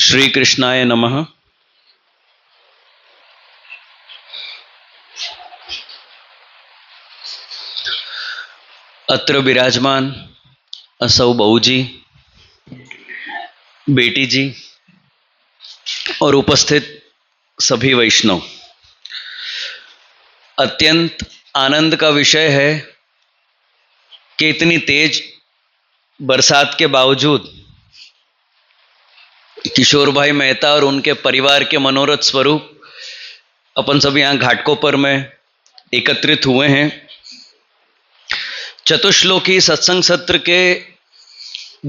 श्री कृष्णाय नमः। अत्र विराजमान असौ बहुजी, बेटी जी और उपस्थित सभी वैष्णव, अत्यंत आनंद का विषय है कि इतनी तेज बरसात के बावजूद किशोर भाई मेहता और उनके परिवार के मनोरथ स्वरूप अपन सब यहाँ घाटकोपर में एकत्रित हुए हैं। चतुश्लोकी सत्संग सत्र के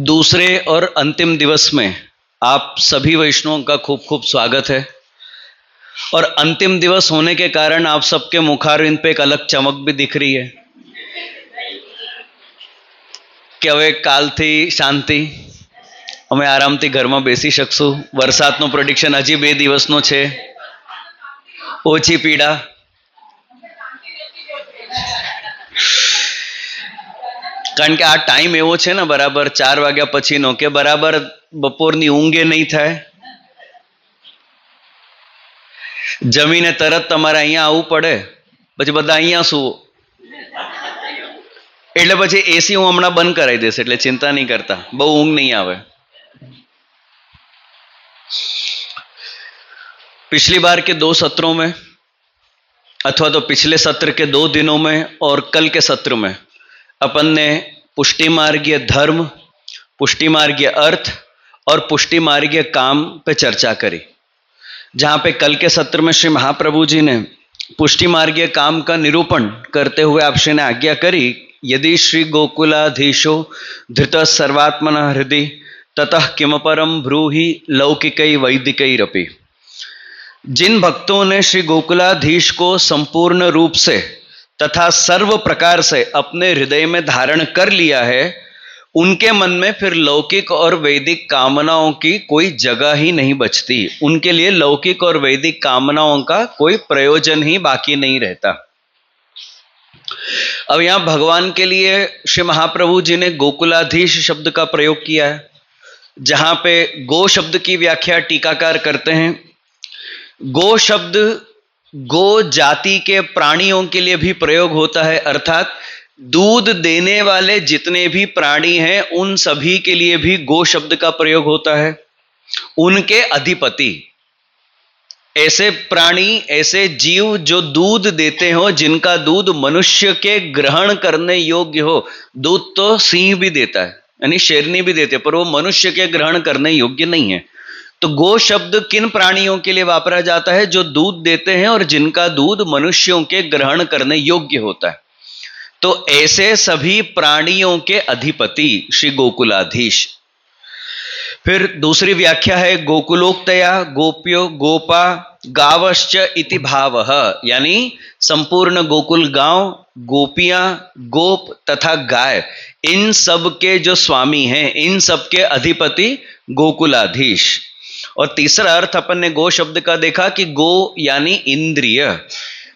दूसरे और अंतिम दिवस में आप सभी वैष्णवों का खूब खूब स्वागत है। और अंतिम दिवस होने के कारण आप सबके मुखारविंद पे एक अलग चमक भी दिख रही है कि હવે કાલથી શાંતિ, અમે આરામથી ઘરમાં બેસી શકશું। વરસાદનો પ્રેડિક્શન હજી 2 દિવસનો છે, ઓછી પીડા। કારણ કે આ ટાઈમ એવો છે ને બરાબર 4 વાગ્યા પછીનો કે બરાબર બપોરની ઊંઘે નહીં થાય। જમીને તરત તમારે અહીંયા આવવું પડે, પછી બધા અહીંયા શું, એટલે પછી એસી હું હમણાં બંધ કરાવી દઈશ, એટલે ચિંતા નહીં કરતા, બહુ ઊંઘ નહીં આવે। पिछली बार के 2 सत्रों में अथवा तो पिछले सत्र के 2 दिनों में और कल के सत्र में अपन ने पुष्टि मार्गीय धर्म, पुष्टि मार्गीय अर्थ और पुष्टि मार्गीय काम पे चर्चा करी। जहाँ पे कल के सत्र में श्री महाप्रभु जी ने पुष्टि मार्गीय काम का निरूपण करते हुए आपसे ने आज्ञा करी, यदि श्री गोकुलाधीशो धृत सर्वात्मना हृदय ततः किमपरम ब्रूहि लौकिकै वैदिकैरपि। जिन भक्तों ने श्री गोकुलाधीश को संपूर्ण रूप से तथा सर्व प्रकार से अपने हृदय में धारण कर लिया है, उनके मन में फिर लौकिक और वैदिक कामनाओं की कोई जगह ही नहीं बचती। उनके लिए लौकिक और वैदिक कामनाओं का कोई प्रयोजन ही बाकी नहीं रहता। अब यहां भगवान के लिए श्री महाप्रभु जी ने गोकुलाधीश शब्द का प्रयोग किया है। जहां पे गो शब्द की व्याख्या टीकाकार करते हैं, गो शब्द गो जाति के प्राणियों के लिए भी प्रयोग होता है, अर्थात दूध देने वाले जितने भी प्राणी हैं उन सभी के लिए भी गो शब्द का प्रयोग होता है। उनके अधिपति, ऐसे प्राणी, ऐसे जीव जो दूध देते हो, जिनका दूध मनुष्य के ग्रहण करने योग्य हो। दूध तो सिंह भी देता है, यानी शेरनी भी देते, पर वो मनुष्य के ग्रहण करने योग्य नहीं है। तो गो शब्द किन प्राणियों के लिए वापरा जाता है? जो दूध देते हैं और जिनका दूध मनुष्यों के ग्रहण करने योग्य होता है। तो ऐसे सभी प्राणियों के अधिपति श्री गोकुलाधीश। फिर दूसरी व्याख्या है गोकुलोक्तया गोप्यो गोपा गावश्च इति भावः, यानी संपूर्ण गोकुल गांव, गोपियां, गोप तथा गाय, इन सब के जो स्वामी हैं, इन सब के अधिपति गोकुलाधीश। और तीसरा अर्थ अपन ने गो शब्द का देखा कि गो यानी इंद्रिय,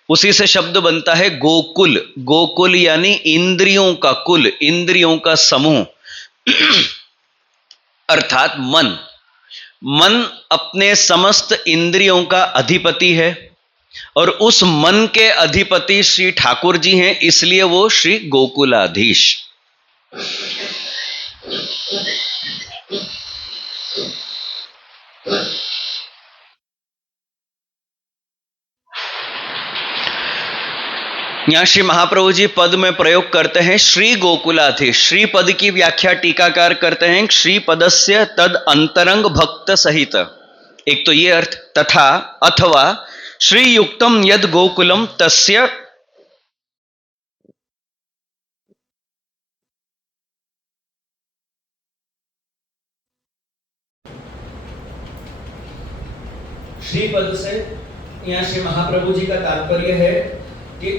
उसी से शब्द बनता है गोकुल। गोकुल यानी इंद्रियों का कुल, इंद्रियों का समूह, अर्थात मन। मन अपने समस्त इंद्रियों का अधिपति है और उस मन के अधिपति श्री ठाकुर जी हैं, इसलिए वो श्री गोकुलाधीश। यहां श्री महाप्रभु जी पद में प्रयोग करते हैं श्री गोकुलाधीश। श्री पद की व्याख्या टीकाकार करते हैं श्री पदस्य तद अंतरंग भक्त सहित। एक तो ये अर्थ, तथा अथवा श्री युक्तम यद गोकुलम तस्य श्री पद से यहाँ श्री महाप्रभु जी का तात्पर्य है कि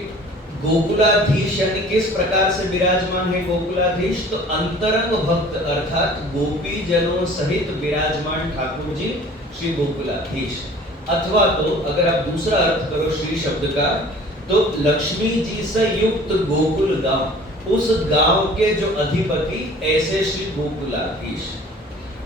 गोकुलाधीश यानी किस प्रकार से विराजमान है गोकुलाधीश, तो अंतरंग भक्त अर्थात गोपी जनों सहित विराजमान ठाकुर जी श्री गोकुलाधीश। अथवा तो अगर आप दूसरा अर्थ करो श्री शब्द का, तो लक्ष्मी जी से युक्त गोकुल गांव, उस गांव के जो अधिपति ऐसे श्री गोकुलाधीश।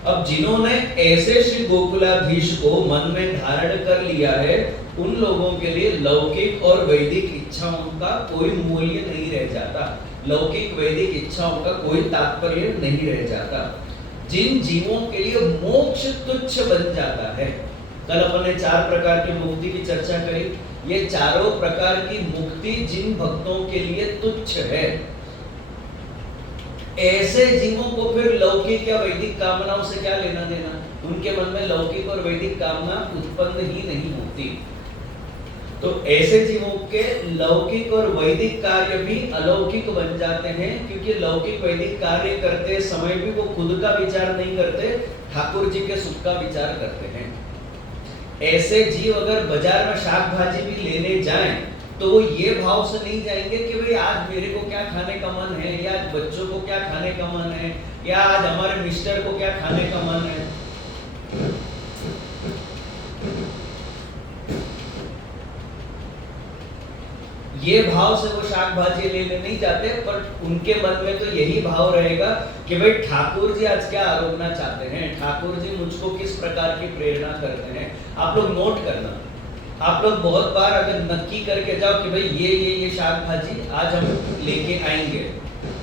अब जिन्होंने ऐसे श्री गोकुलाधीश को मन में धारण कर लिया है, उन लोगों के लिए लौकिक और वैदिक इच्छाओं का कोई मूल्य नहीं रह जाता, लौकिक वैदिक इच्छाओं का कोई तात्पर्य नहीं रह जाता। जिन जीवों के लिए मोक्ष तुच्छ बन जाता है, कल अपन ने 4 प्रकार की मुक्ति की चर्चा करी, ये चारों प्रकार की मुक्ति जिन भक्तों के लिए तुच्छ है, ऐसे जीवों को फिर लौकिक या वैदिक कामनाओं से क्या लेना देना, उनके मन में लौकिक और वैदिक कामना उत्पन्न ही नहीं होती। तो ऐसे जीवों के लौकिक और वैदिक कार्य भी अलौकिक बन जाते हैं, क्योंकि लौकिक वैदिक कार्य करते समय भी वो खुद का विचार नहीं करते, ठाकुर जी के सुख का विचार करते हैं। ऐसे जीव अगर बाजार में शाक भाजी भी लेने जाएं, तो वो ये भाव से नहीं जाएंगे कि भाई आज मेरे को क्या खाने का मन है, या आज बच्चों को क्या खाने का मन है, या आज हमारे मिस्टर को क्या खाने का मन है। ये भाव से वो शाक भाजी लेने नहीं जाते, पर उनके मन में तो यही भाव रहेगा कि भाई ठाकुर जी आज क्या आरोपना चाहते हैं, ठाकुर जी मुझको किस प्रकार की प्रेरणा करते हैं। आप लोग नोट करना, आप लोग बहुत बार अगर नक्की करके जाओ कि भाई ये शाक भाजी आज हम लेके आएंगे,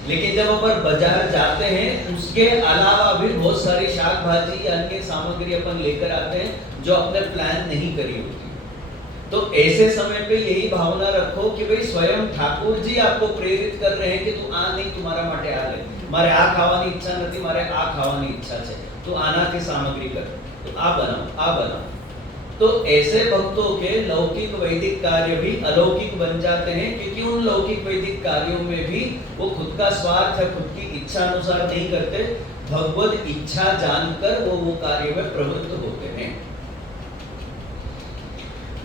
लेकिन जब अपन बाजार जाते हैं उसके अलावा भी बहुत सारी शाक भाजी या अन्य सामग्री अपन लेकर आते हैं जो अपने प्लान नहीं करी होती। तो ऐसे समय पे यही भावना रखो कि भाई स्वयं ठाकुर जी आपको प्रेरित कर रहे हैं कि तू आ नहीं, तुम्हारा માટે आ ले, मारे आ खावानी इच्छा नहीं, मारे आ खावानी इच्छा है, तो आना की सामग्री कर, तो आ बनाओ। तो ऐसे भक्तों के लौकिक वैदिक कार्य भी अलौकिक बन जाते हैं, क्योंकि उन लौकिक वैदिक कार्यों में भी वो खुद का स्वार्थ या खुद की इच्छा अनुसार नहीं करते, भगवत इच्छा जानकर वो कार्य में प्रवृत्त होते हैं।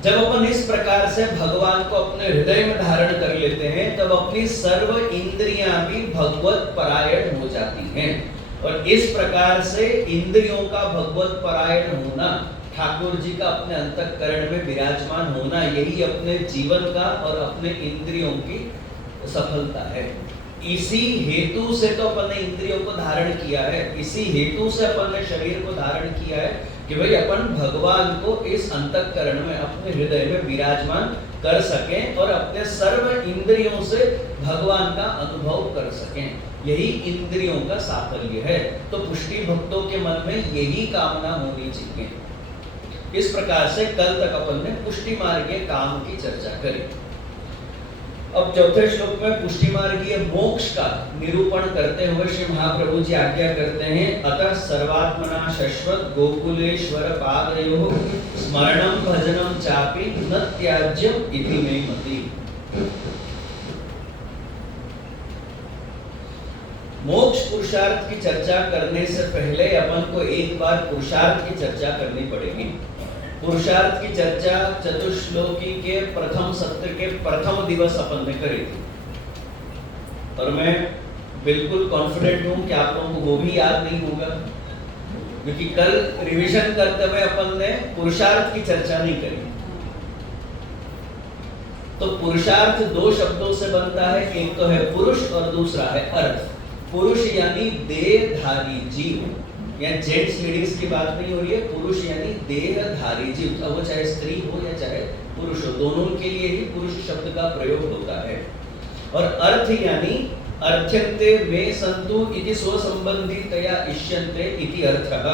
जब अपन इस प्रकार से भगवान को अपने हृदय में धारण कर लेते हैं, तब अपनी सर्व इंद्रियां भी भगवत परायण हो जाती हैं। और इस प्रकार से इंद्रियों का भगवत परायण होना, ठाकुर जी का अपने अंतःकरण में विराजमान होना, यही अपने जीवन का और अपने इंद्रियों की सफलता है। इसी हेतु से तो अपन ने इंद्रियों को धारण किया है, इसी हेतु से अपन ने शरीर को धारण किया है कि भाई अपन भगवान को इस अंतःकरण में, अपने हृदय में विराजमान कर सकें और अपने सर्व इंद्रियों से भगवान का अनुभव कर सकें। यही इंद्रियों का साफल्य है। तो पुष्टि भक्तों के मन में यही कामना होनी चाहिए। इस प्रकार से कल तक अपन ने पुष्टि मार्गीय काम की चर्चा करी। अब चौथे श्लोक में पुष्टि मार्गीय मोक्ष का निरूपण करते हुए श्री महाप्रभु जी आज्ञा करते हैं, अतः सर्वात्मना शश्वत गोकुलेश्वर पादयोः स्मरणं भजनं चापि न त्याज्यम इति मे मति। मोक्ष पुरुषार्थ की चर्चा करने से पहले अपन को एक बार पुरुषार्थ की चर्चा करनी पड़ेगी। पुरुषार्थ की चर्चा चतुश्लोकी के प्रथम सत्र के प्रथम दिवस अपन ने करी थी, और मैं बिल्कुल कॉन्फिडेंट हूं कि आप लोगों को वो भी याद नहीं होगा, क्योंकि कल रिवीजन करते हुए अपन ने पुरुषार्थ की चर्चा नहीं करी। तो पुरुषार्थ 2 शब्दों से बनता है, एक तो है पुरुष और दूसरा है अर्थ। पुरुष यानी देहधारी जीव, यहाँ जेंट्स लेडीज की बात नहीं हो रही है, पुरुष यानी देहधारी जीव, अब वो चाहे स्त्री हो या चाहे पुरुष हो, दोनों के लिए ही पुरुष शब्द का प्रयोग होता है। और अर्थ यानी अर्थ्यन्ते वे सन्तु इति स्वसंबंधितया इष्यन्ते इति अर्थः,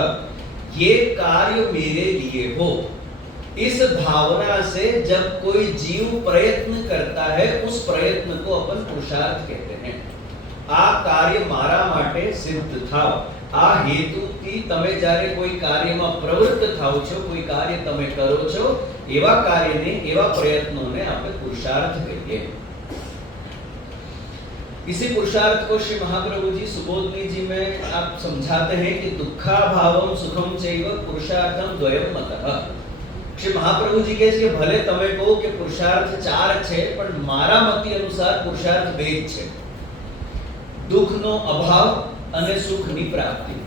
ये कार्य मेरे लिए हो, इस भावना से जब कोई जीव प्रयत्न करता है, उस प्रयत्न को अपन पुरुषार्थ कहते हैं। आ कार्य मारा माटे सिद्ध था, आ हेतु થી તમે જ્યારે કોઈ કાર્યમાં પ્રવૃત્ત થાઓ છો, કોઈ કાર્ય તમે કરો છો, એવા કાર્યને, એવા પ્રયત્નોને આપણે પુરુષાર્થ કહીએ। इसी पुरुषार्थ को श्री महाप्रभु जी सुबोधनी जी में आप समझाते हैं कि दुखा भावम सुखम चैव पुरुषार्थम द्वयम मतः। શ્રી મહાપ્રભુજી કહે છે કે ભલે તમે કહો કે પુરુષાર્થ 4 છે, પણ મારા મતિ અનુસાર પુરુષાર્થ 2 જ છે. દુઃખનો અભાવ અને સુખની પ્રાપ્તિ.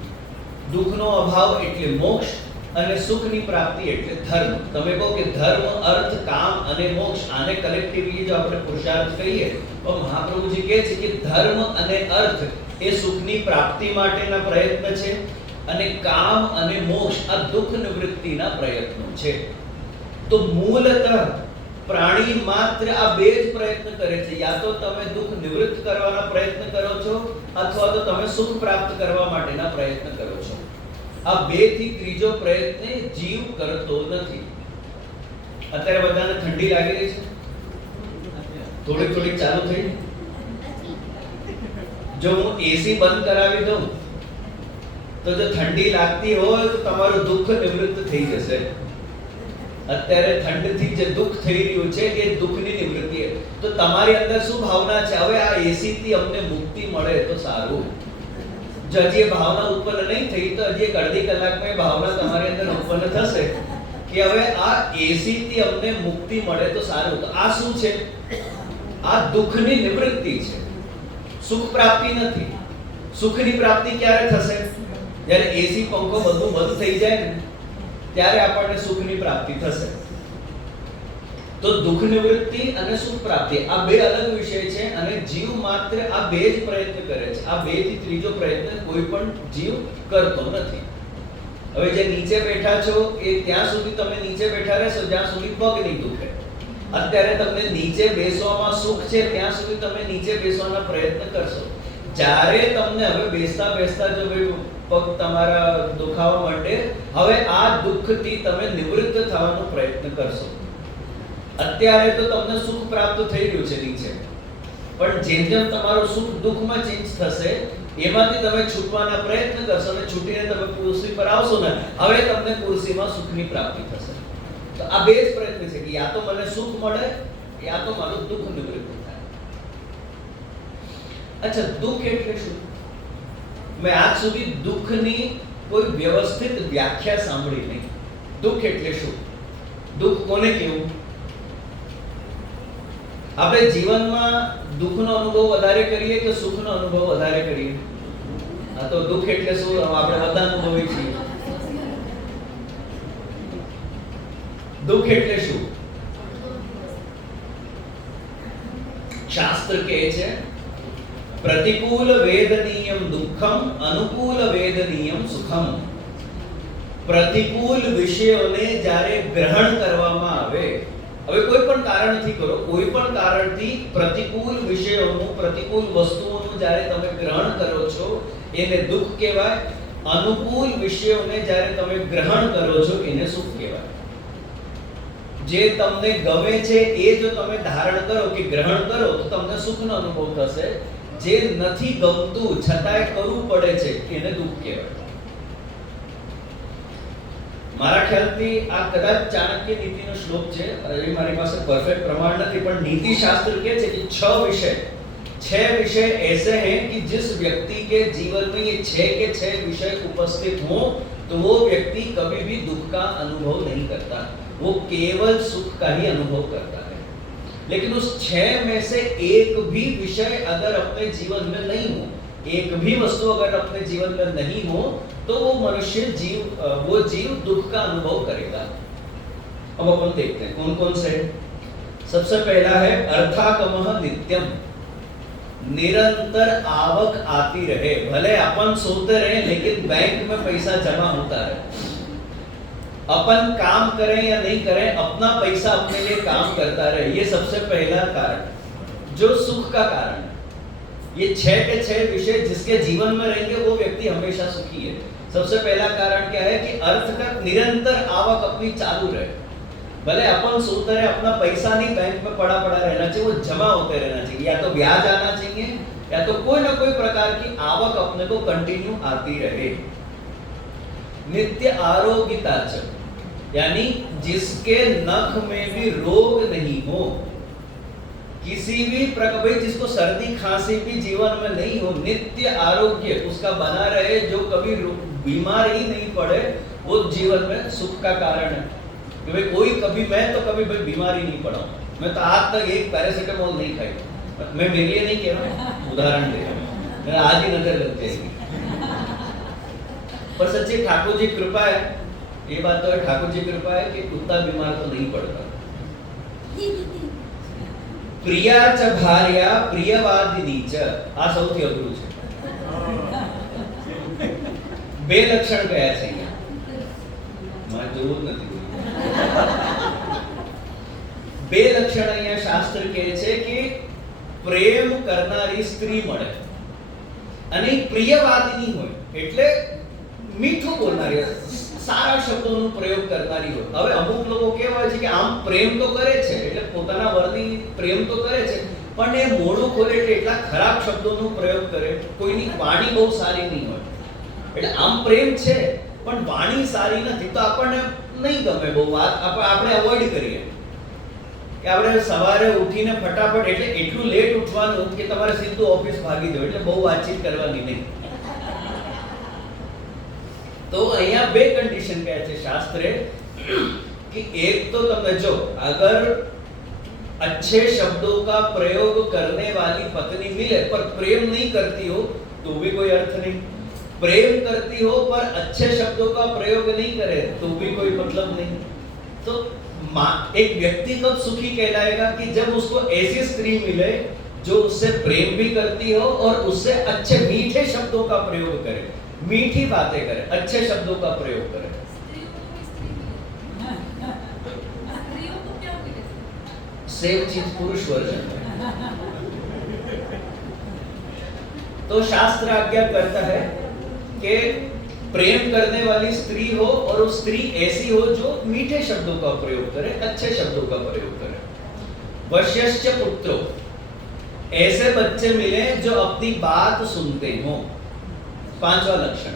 દુઃખનો અભાવ એટલે મોક્ષ અને સુખની પ્રાપ્તિ એટલે ધર્મ. તમે કહો કે ધર્મ, અર્થ, કામ અને મોક્ષ, આને કલેક્ટિવલી જો આપણે પુરુષાર્થ કહીએ તો મહાપ્રભુજી કહે છે કે ધર્મ અને અર્થ એ સુખની પ્રાપ્તિ માટેના પ્રયત્ન છે અને કામ અને મોક્ષ આ દુઃખ નિવૃત્તિના પ્રયત્નો છે. તો મૂળતઃ પ્રાણી માત્ર આ 2 જ પ્રયત્ન કરે છે. યા તો તમે દુઃખ નિવૃત્ત કરવાના પ્રયત્ન કરો છો અથવા તો તમે સુખ પ્રાપ્ત કરવા માટેના પ્રયત્ન કરો છો. આ 2 થી ત્રીજો પ્રયત્ન જીવ કરતો નથી. અત્યારે બધાને ઠંડી લાગી રહી છે, થોડી ચાલુ થઈ. જો હું એસી બંધ કરાવી દઉં તો જો ઠંડી લાગતી હોય તો તમારું દુઃખ નિવૃત્ત થઈ જશે. અત્યારે ઠંડથી જે દુઃખ થઈ રહ્યું છે એ દુઃખની નિવૃત્તિ છે. તો તમારી અંદર શું ભાવના છે? હવે આ એસી થી અમને મુક્તિ મળે તો સારું. જો હજી એ ભાવના ઉત્પન્ન નહીં થઈ તો હજી એક અડધી કલાકમાં એ ભાવના તમારી અંદર ઉત્પન્ન થશે કે હવે આ એસી થી અમને મુક્તિ મળે તો સારું. તો આ શું છે? આ દુઃખની નિવૃત્તિ છે, સુખ પ્રાપ્તિ નથી. સુખની પ્રાપ્તિ ક્યારે થશે? જ્યારે એસી, પંખો બધું બંધ થઈ જાય ને ત્યારે આપણને સુખની પ્રાપ્તિ થશે. તો દુઃખ નિવૃત્તિ અને સુખ પ્રાપ્તિ આ 2 અલગ વિષય છે અને જીવ માત્ર આ 2 જ પ્રયત્ન કરે છે. આ 2 થી ત્રીજો પ્રયત્ન કોઈ પણ જીવ કરતો નથી. હવે જે નીચે બેઠા છો એ ત્યાં સુધી તમે નીચે બેઠા રહેશો જ્યાં સુધી પગ નહીં દુખે. અત્યારે તમને નીચે બેસવામાં સુખ છે ત્યાં સુધી તમે નીચે બેસવાના પ્રયત્ન કરશો. જ્યારે તમને હવે બેસતા બેસતા જો પગ તમારા દુખાવા માંડે, હવે આ દુઃખથી તમે નિવૃત્ત થવાનો પ્રયત્ન કરશો. અત્યારે તો તમને સુખ પ્રાપ્ત થઈ રહ્યું છે નીચે, પણ જેમ જેમ તમારું સુખ દુઃખમાં ચેન્જ થશે એમાંથી તમે છૂટવાના પ્રયત્ન કરશો અને છૂટીને તમે ખુરશી પર આવશો ને હવે તમને ખુરશીમાં સુખની પ્રાપ્તિ થશે. તો આ 2 જ પ્રયત્ન છે કે યા તો મને સુખ મળે યા તો મારું દુઃખ નિવૃત્ત થાય. અચ્છા, દુઃખ એટલે શું? મેં આજ સુધી દુઃખની કોઈ વ્યવસ્થિત વ્યાખ્યા સાંભળી નહીં. દુઃખ એટલે શું? દુઃખ કોને કહેવું? આપણે જીવનમાં દુઃખનો અનુભવ વધારે કરીએ કે સુખનો અનુભવ વધારે કરીએ? આ તો દુઃખ એટલે શું આપણે બધા અનુભવીએ છીએ. દુઃખ એટલે શું? શાસ્ત્ર કહે છે પ્રતિકૂલ વેદનીયમ દુઃખમ અનુકૂલ વેદનીયમ સુખમ. પ્રતિકૂલ વિષયોને જ્યારે ગ્રહણ કરવામાં આવે, હવે કોઈ પણ કારણથી કરો, કોઈ પણ કારણથી પ્રતિકૂલ વિષયોનું, પ્રતિકૂલ વસ્તુઓનું જ્યારે તમે ગ્રહણ કરો છો એને દુઃખ કહેવાય. અનુકૂલ વિષયોને જ્યારે તમે ગ્રહણ કરો છો એને સુખ કહેવાય. જે તમને ગમે છે એ જો તમે ધારણ કરો કે ગ્રહણ કરો તો તમને સુખનો અનુભવ થશે. જે નથી ગમતું છતાંય કરવું પડે છે એને દુઃખ કહેવાય. મારા ખ્યાલથી આ કદાચ ચાણક્ય નીતિનો શ્લોક છે, એ મારી પાસે પરફેક્ટ પ્રમાણ નથી, પણ નીતિ શાસ્ત્ર કહે છે કે 6 विषय ऐसे हैं कि जिस व्यक्ति के जीवन में ये 6 के 6 विषय उपस्थित हो तो वो व्यक्ति कभी भी दुख का अनुभव नहीं करता, वो केवल सुख का ही अनुभव करता है. लेकिन उस 6 में से एक भी विषय अगर अपने जीवन में नहीं हो, एक भी वस्तु अगर अपने जीवन में नहीं हो तो वो मनुष्य वो जीव दुख का अनुभव करेगा. अब अपन देखते हैं कौन कौन से. सबसे पहला है अर्थागमः नित्यम. निरंतर आवक आती रहे. भले अपन सोते रहे लेकिन बैंक में पैसा जमा होता रहे. अपन काम करें या नहीं करें, अपना पैसा अपने लिए काम करता रहे. ये सबसे पहला कारण जो सुख का कारण है. ये 6 के 6 विषय जिसके जीवन में रहेंगे वो व्यक्ति हमेशा सुखी है. सबसे पहला कारण क्या है कि अर्थ का निरंतर आवक अपनी चालू रहे. भले अपन सोते रहे, अपना पैसा नहीं बैंक में पड़ा रहना चाहिए, वो जमा होते रहना चाहिए. या तो ब्याज आना चाहिए या तो कोई ना कोई प्रकार की आवक अपने को कंटिन्यू आती रहे. नित्य आरोग्यता च, यानी जिसके नख में भी रोग नहीं हो, किसी भी प्रकार, जिसको सर्दी खांसी भी जीवन में नहीं हो, नित्य आरोग्य उसका बना रहे, जो कभी बीमार ही नहीं पड़े, वो जीवन में सुख का कारण है. कि भाई कोई कभी मैं तो कभी भाई बीमारी नहीं पड़ा हूं, मैं तो आज तक एक पैरासिटामोल नहीं खाई। मैं मेरे लिए नहीं कह रहा हूं, उदाहरण दे रहा हूं, मेरा आज ही नजर लग जाएगी। पर सच्ची ठाकुर जी कृपा है, ये बात तो है, ठाकुर जी कृपा है कि कुत्ता बीमार तो नहीं पड़ता। प्रिया च भार्या प्रियवादिनी च, આ સૌથી અઘરું છે। બે લક્ષણ કયા છે અહીંયા? મારે જોવું જ નથી। બે લક્ષણ અહીંયા શાસ્ત્ર કહે છે કે પ્રેમ કરનારી સ્ત્રી મળે અને પ્રિયવાદિની હોય એટલે મીઠું બોલનારી હોય, સારા શબ્દોનો પ્રયોગ કરનારી હોય। હવે અમુક લોકો કેવા છે કે આમ પ્રેમ તો કરે છે એટલે પોતાના વરની પ્રેમ તો કરે છે પણ એ મોઢું ખોલે એટલે એટલા ખરાબ શબ્દોનો પ્રયોગ કરે, કોઈની વાણી બહુ સારી નહીં હોય એટલે આમ પ્રેમ છે પણ વાણી સારી નથી તો આપણને નહીં ગમે બહુ વાત, આપણે અવોઇડ કરીએ કે આપણે સવારે ઉઠીને ફટાફટ એટલે એટલું લેટ ઉઠવાનું કે તમારે સીધું ઓફિસ ભાગી જવું એટલે બહુ વાતચીત કરવાની નહીં। तो અહીંયા બે कंडीशन કહે છે શાસ્ત્રે कि एक तो તમે જો अगर अच्छे शब्दों का प्रयोग करने वाली पत्नी मिले पर प्रेम नहीं करती हो तो भी कोई अर्थ नहीं, प्रेम करती हो पर अच्छे शब्दों का प्रयोग नहीं करे तो भी कोई मतलब नहीं। तो एक व्यक्ति कब सुखी कहलाएगा कि जब उसको ऐसी स्त्री मिले जो उससे प्रेम भी करती हो और उससे अच्छे मीठे शब्दों का प्रयोग करे, मीठी बातें करे, अच्छे शब्दों का प्रयोग करे। सेम चीज पुरुष वर्जन है। तो शास्त्र आज्ञा करता है कि प्रेम करने वाली स्त्री हो और वो स्त्री ऐसी हो जो मीठे शब्दों का प्रयोग करे, अच्छे शब्दों का प्रयोग करे। वश्यश्च पुत्रो, ऐसे बच्चे मिले जो अपनी बात सुनते हो, पांचवा लक्षण।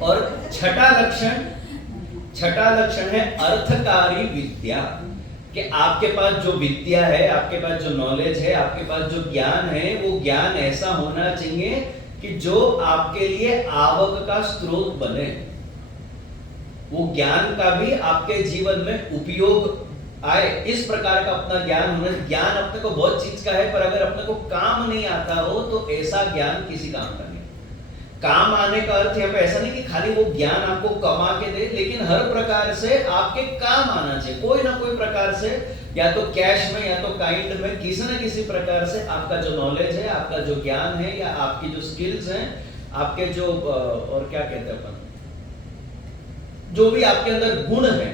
और छठा लक्षण है अर्थकारी विद्या, कि आपके पास जो विद्या है, आपके पास जो नॉलेज है, आपके पास जो ज्ञान है, वो ज्ञान ऐसा होना चाहिए कि जो आपके लिए आवक का स्रोत बने, वो ज्ञान का भी आपके जीवन में उपयोग आए, इस प्रकार का अपना ज्ञान होना। ज्ञान अपने को बहुत चीज का है पर अगर अपने को काम नहीं आता हो तो ऐसा ज्ञान किसी काम का नहीं। काम आने का अर्थ यहाँ पे ऐसा नहीं कि खाली वो ज्ञान आपको कमा के दे, लेकिन हर प्रकार से आपके काम आना चाहिए, कोई ना कोई प्रकार से, या तो कैश में या तो काइंड में, किसी न किसी प्रकार से आपका जो नॉलेज है, आपका जो ज्ञान है या आपकी जो स्किल्स हैं, आपके जो और क्या कहते हैं अपन, जो भी आपके अंदर गुण है,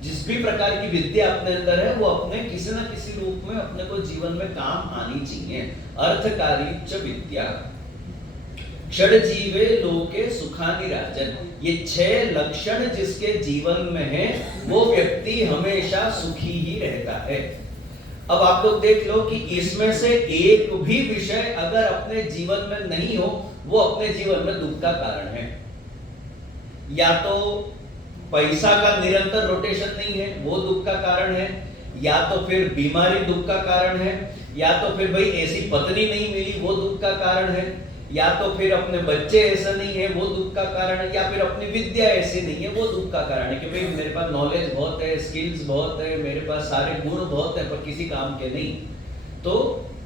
जिस भी प्रकार की विद्या अपने अंदर है वो अपने किसी न किसी रूप में अपने को जीवन में काम आनी चाहिए। अर्थकारी च विद्या षड जीवे लोके सुखानि राजन, ये 6 लक्षण जिसके जीवन में है वो व्यक्ति हमेशा सुखी ही रहता है। अब आप लोग देख लो कि इसमें से एक भी विषय अगर अपने जीवन में नहीं हो वो अपने जीवन में दुख का कारण है। या तो पैसा का निरंतर रोटेशन नहीं है वो दुख का कारण है, या तो फिर बीमारी दुख का कारण है, या तो फिर भाई ऐसी पत्नी नहीं मिली वो दुख का कारण है, या तो फिर अपने बच्चे ऐसा नहीं है वो दुख का कारण है, या फिर अपनी विद्या ऐसी नहीं है वो दुख का कारण है कि भाई मेरे पास नॉलेज बहुत है, स्किल्स बहुत है, मेरे पास सारे गुण बहुत है पर किसी काम के नहीं। तो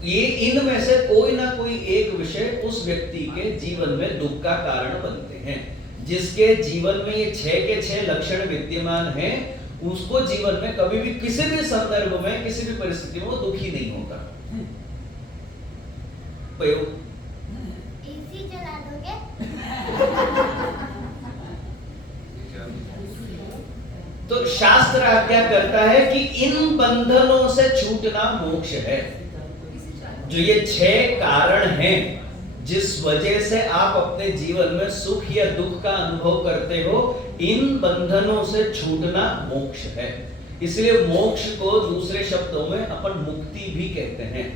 ये इनमें से कोई ना कोई एक विषय उस व्यक्ति के जीवन में दुख का कारण बनते हैं। जिसके जीवन में ये 6 के 6 लक्षण विद्यमान हैं उसको जीवन में कभी भी किसी भी संदर्भ में किसी भी परिस्थिति में वो दुखी नहीं होता। एसी चला दोगे? तो शास्त्र आज्ञा करता है कि इन बंधनों से छूटना मोक्ष है। जो ये 6 कारण हैं जिस वजह से आप अपने जीवन में सुख या दुख का अनुभव करते हो, इन बंधनों से छूटना मोक्ष है। इसलिए मोक्ष को दूसरे शब्दों में अपन मुक्ति भी कहते हैं।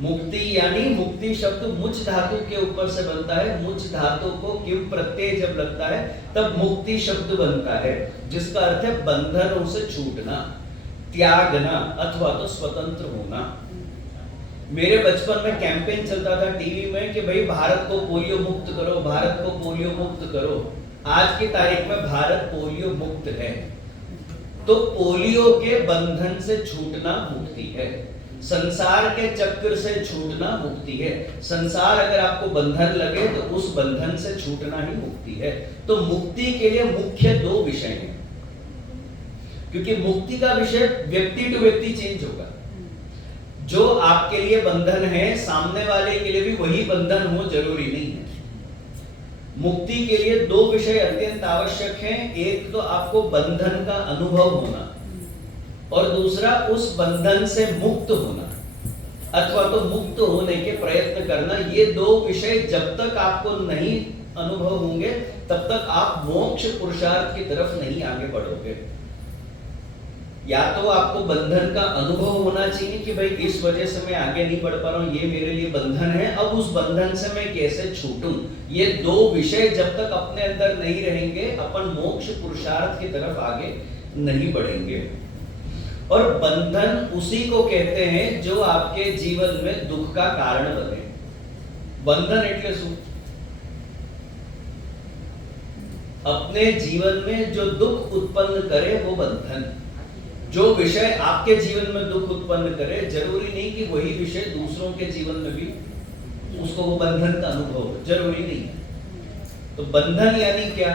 मुक्ति यानी मुक्ति शब्द मुच धातु के ऊपर से बनता है। मुच धातु को किम प्रत्यय जब लगता है तब मुक्ति शब्द बनता है, जिसका अर्थ है बंधनों से छूटना, त्यागना अथवा तो स्वतंत्र होना। मेरे बचपन में कैंपेन चलता था टीवी में कि भाई भारत को पोलियो मुक्त करो, भारत को पोलियो मुक्त करो। आज की तारीख में भारत पोलियो मुक्त है। तो पोलियो के बंधन से छूटना मुक्ति है, संसार के चक्र से छूटना मुक्ति है। संसार अगर आपको बंधन लगे तो उस बंधन से छूटना ही मुक्ति है। तो मुक्ति के लिए मुख्य दो विषय हैं, क्योंकि मुक्ति का विषय व्यक्ति टू व्यक्ति चेंज होगा। जो आपके लिए बंधन है सामने वाले के लिए भी वही बंधन हो जरूरी नहीं है। मुक्ति के लिए दो विषय अत्यंत आवश्यक हैं। एक तो आपको बंधन का अनुभव होना और दूसरा उस बंधन से मुक्त होना अथवा तो मुक्त होने के प्रयत्न करना। ये दो विषय जब तक आपको नहीं अनुभव होंगे तब तक आप मोक्ष पुरुषार्थ की तरफ नहीं आगे बढ़ोगे। या तो आपको बंधन का अनुभव होना चाहिए कि भाई इस वजह से मैं आगे नहीं बढ़ पा रहा हूं, ये मेरे लिए बंधन है, अब उस बंधन से मैं कैसे छूटूं। ये दो विषय जब तक अपने अंदर नहीं रहेंगे अपन मोक्ष पुरुषार्थ की तरफ आगे नहीं बढ़ेंगे। और बंधन उसी को कहते हैं जो आपके जीवन में दुख का कारण बने। बंधन એટલે શું? अपने जीवन में जो दुख उत्पन्न करे वो बंधन। जो विषय आपके जीवन में दुख उत्पन्न करे जरूरी नहीं कि वही विषय दूसरों के जीवन में भी उसको वो बंधन का अनुभव हो, जरूरी नहीं है। तो बंधन यानी क्या?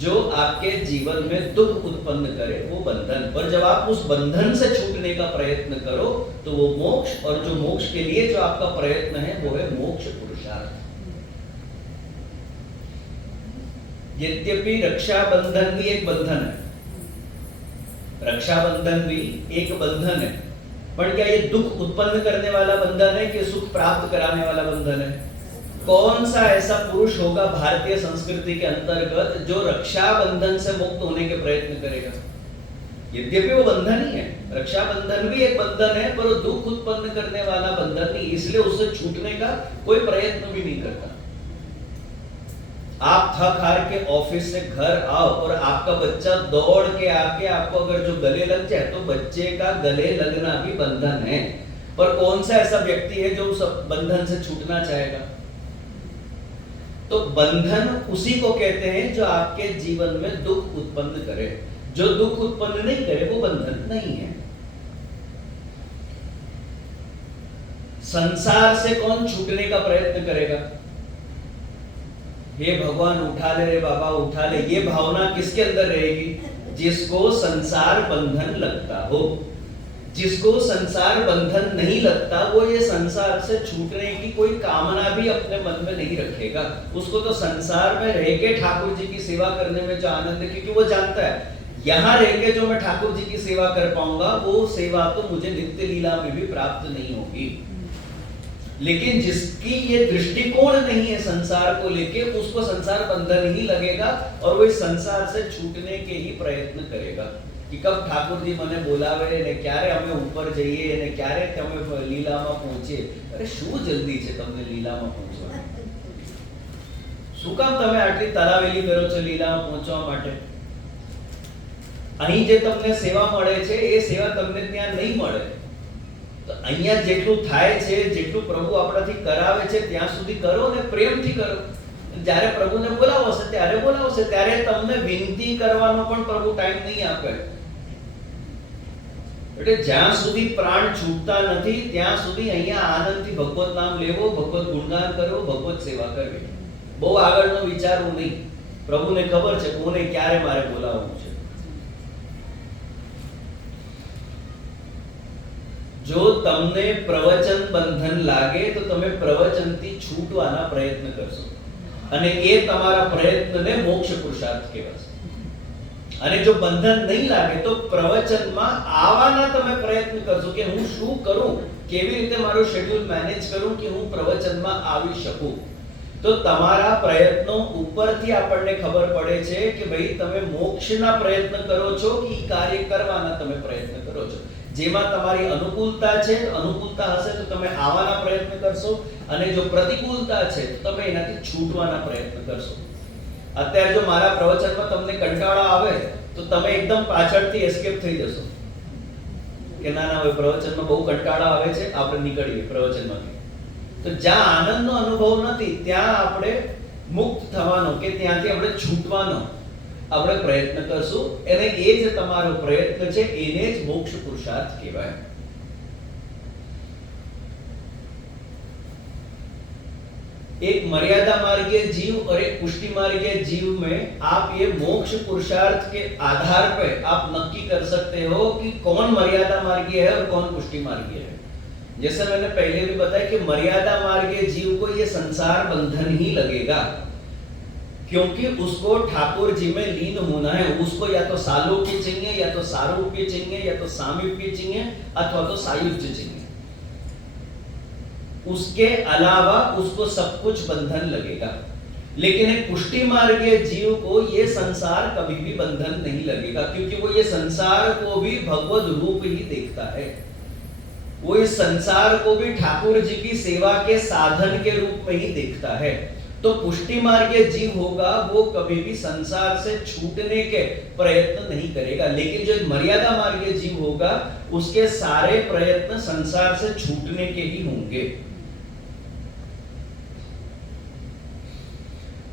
जो आपके जीवन में दुख उत्पन्न करे वो बंधन। पर जब आप उस बंधन से छूटने का प्रयत्न करो तो वो मोक्ष, और जो मोक्ष के लिए जो आपका प्रयत्न है वो है मोक्ष पुरुषार्थ। यद्यपि रक्षाबंधन भी एक बंधन है, रक्षाबंधन भी एक बंधन है, पर क्या ये दुख उत्पन्न करने वाला बंधन है कि सुख प्राप्त कराने वाला बंधन है? कौन सा ऐसा पुरुष होगा भारतीय संस्कृति के अंतर्गत जो रक्षाबंधन से मुक्त होने के प्रयत्न करेगा? यद्यपि वो बंधन ही है, रक्षाबंधन भी एक बंधन है, पर वो दुख उत्पन्न करने वाला बंधन नहीं, इसलिए उससे छूटने का कोई प्रयत्न भी नहीं करता। आप थक हार के ऑफिस से घर आओ और आपका बच्चा दौड़ के आके आपको अगर जो गले लग जाए तो बच्चे का गले लगना भी बंधन है। पर कौन सा ऐसा व्यक्ति है जो उस बंधन से छूटना चाहेगा? तो बंधन उसी को कहते हैं जो आपके जीवन में दुख उत्पन्न करे। जो दुख उत्पन्न नहीं करे वो बंधन नहीं है। संसार से कौन छूटने का प्रयत्न करेगा? हे भगवान उठा ले रे बाबा उठा ले, ये भावना किसके अंदर रहेगी? जिसको संसार बंधन लगता हो। जिसको संसार बंधन नहीं लगता वो ये संसार से छूटने की कोई कामना भी अपने मन में नहीं रखेगा। उसको तो संसार में रह के ठाकुर जी की सेवा करने में जो आनंद है, क्योंकि वो जानता है यहाँ रह के जो मैं ठाकुर जी की सेवा कर पाऊंगा वो सेवा तो मुझे नित्य लीला में भी प्राप्त नहीं होगी। लेकिन जिसकी ये दृष्टिकोण नहीं है संसार को लेके, उसको संसार बंधन ही लगेगा और वो इस संसार से छूटने के ही प्रयत्न करेगा कि कब ठाकुर जी મને બોલાવે ને ક્યારે અમે ઉપર જઈએ ને ક્યારે તમે લીલામાં પહોંચીએ। અરે શું જલ્દી છે તમને લીલામાં પહોંચવા? શું કામ તમે આટલી તરાવેલી કરો છો લીલામાં પહોંચવા માટે? અહીં જે તમને સેવા મળે છે એ સેવા તમને ત્યાં નહીં મળે। તો અહીંયા જેટલું થાય છે, જેટલું પ્રભુ આપણાથી કરાવે છે ત્યાં સુધી કરો ને પ્રેમથી કરો। જ્યારે પ્રભુને બોલાવશે ત્યારે તમને વિનંતી કરવાનો પણ પ્રભુ ટાઈમ નહીં આપે। એટલે જ્યાં સુધી પ્રાણ છૂટતા નથી ત્યાં સુધી અહીંયા આનંદથી ભગવત નામ લેવો, ભગવત ગુણગાન કરવો, ભગવત સેવા કરવી। બહુ આગળનો વિચારવું નહીં। પ્રભુને ખબર છે કોને ક્યારે મારે બોલાવવું છે। જો તમને પ્રવચન બંધન લાગે તો તમે પ્રવચનથી છૂટવાના પ્રયત્ન કરશો અને એ તમારા પ્રયત્નને મોક્ષ પુરુષાર્થ કહેવાશે। અને જો બંધન નહીં લાગે તો પ્રવચનમાં આવવાના તમે પ્રયત્ન કરશો કે હું શું કરું, કેવી રીતે મારું શેડ્યુલ મેનેજ કરું કે હું પ્રવચનમાં આવી શકું। તો તમારા પ્રયત્નો ઉપરથી આપણને ખબર પડે છે કે ભાઈ તમે મોક્ષના પ્રયત્ન કરો છો કે ઈ કાર્ય કરવાના તમે પ્રયત્ન કરો છો। જેમાં તમારી અનુકૂળતા છે, અનુકૂળતા હશે તો તમે આવવાના પ્રયત્ન કરશો અને જો પ્રતિકૂળતા છે તો તમે એનાથી છૂટવાના પ્રયત્ન કરશો। અત્યારે જો મારા પ્રવચનમાં તમને કંટાળો આવે તો તમે એકદમ પાછળથી એસ્કેપ થઈ જશો। કે ના ના હવે પ્રવચનમાં બહુ કંટાળા આવે છે, આપણે નીકળીએ પ્રવચનમાંથી. તો જ્યાં આનંદનો અનુભવ નથી ત્યાં આપણે મુક્ત થવાનો કે ત્યાંથી આપણે છૂટવાનો આપણે પ્રયત્ન કરશું. અને એ જ તમારો પ્રયત્ન છે, એને જ મોક્ષ પુરુષાર્થ કહેવાય. एक मर्यादा मार्गीय जीव और एक पुष्टि मार्गीय जीव में आप ये मोक्ष पुरुषार्थ के आधार पे आप नक्की कर सकते हो कि कौन मर्यादा मार्गीय है और कौन पुष्टि मार्गीय है. जैसे मैंने पहले भी बताया कि मर्यादा मार्गीय जीव को ये संसार बंधन ही लगेगा, क्योंकि उसको ठाकुर जी में लीन होना है. उसको या तो सालोक्य चाहिए, या तो सारूप्य चाहिए, या तो सामीप्य चाहिए, अथवा तो सायुज्य चाहिए. उसके अलावा उसको सब कुछ बंधन लगेगा. लेकिन एक पुष्टि मार्गीय जीव को ये संसार कभी भी बंधन नहीं लगेगा, क्योंकि वो ये संसार को भी भगवद रूप ही देखता है. वो इस संसार को भी ठाकुर जी की सेवा के साधन के रूप में ही देखता है. तो पुष्टि मार्गीय जीव होगा वो कभी भी संसार से छूटने के प्रयत्न नहीं करेगा. लेकिन जो मर्यादा मार्गीय जीव होगा उसके सारे प्रयत्न संसार से छूटने के ही होंगे.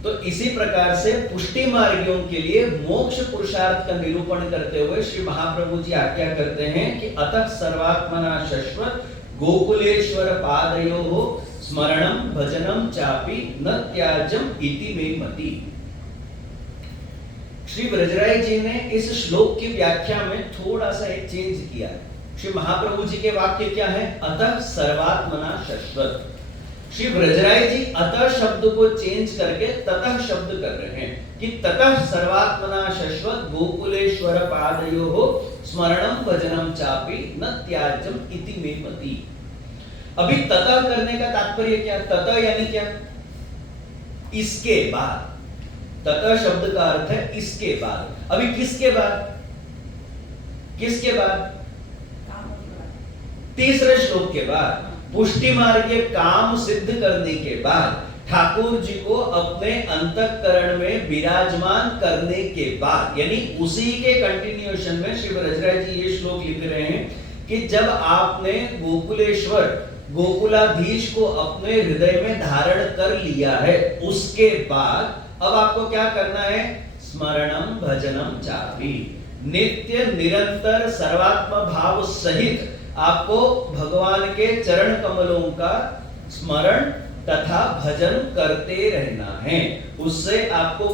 तो इसी प्रकार से पुष्टि मार्गियों के लिए मोक्ष पुरुषार्थ का निरूपण करते हुए श्री महाप्रभु जी आज्ञा करते हैं कि अतः सर्वात्मना शाश्वत गोकुलेश्वर पादयोः स्मरणम भजनम चापि न त्याजम इति मे मति. श्री ब्रजराय जी ने इस श्लोक की व्याख्या में थोड़ा सा एक चेंज किया है. श्री महाप्रभु जी के वाक्य क्या है? अतः सर्वात्मना शाश्वत. श्री ब्रजराय जी अतः शब्द को चेंज करके ततः शब्द कर रहे हैं कि ततः सर्वात्मना शाश्वत गोकुलेश्वर पादयोः स्मरणम भजनम चापि न त्याज्यम इति मे मति. अभी ततः करने का तात्पर्य क्या? ततः यानी क्या? इसके बाद. ततः शब्द का अर्थ है इसके बाद. अभी किसके बाद? किसके बाद? तीसरे श्लोक के बाद. पुष्टि मार्गीय काम सिद्ध करने के बाद, ठाकुर जी को अपने अंतःकरण में विराजमान करने के बाद, यानी उसी के कंटिन्यूएशन में श्री ब्रजराज जी ये श्लोक लिख रहे हैं कि जब आपने गोकुलेश्वर गोकुलाधीश को अपने हृदय में धारण कर लिया है, उसके बाद अब आपको क्या करना है? स्मरणम भजनम चापि. नित्य निरंतर सर्वात्म भाव सहित आपको भगवान के चरण कमलों का स्मरण तथा भजन करते रहना है. उससे आपको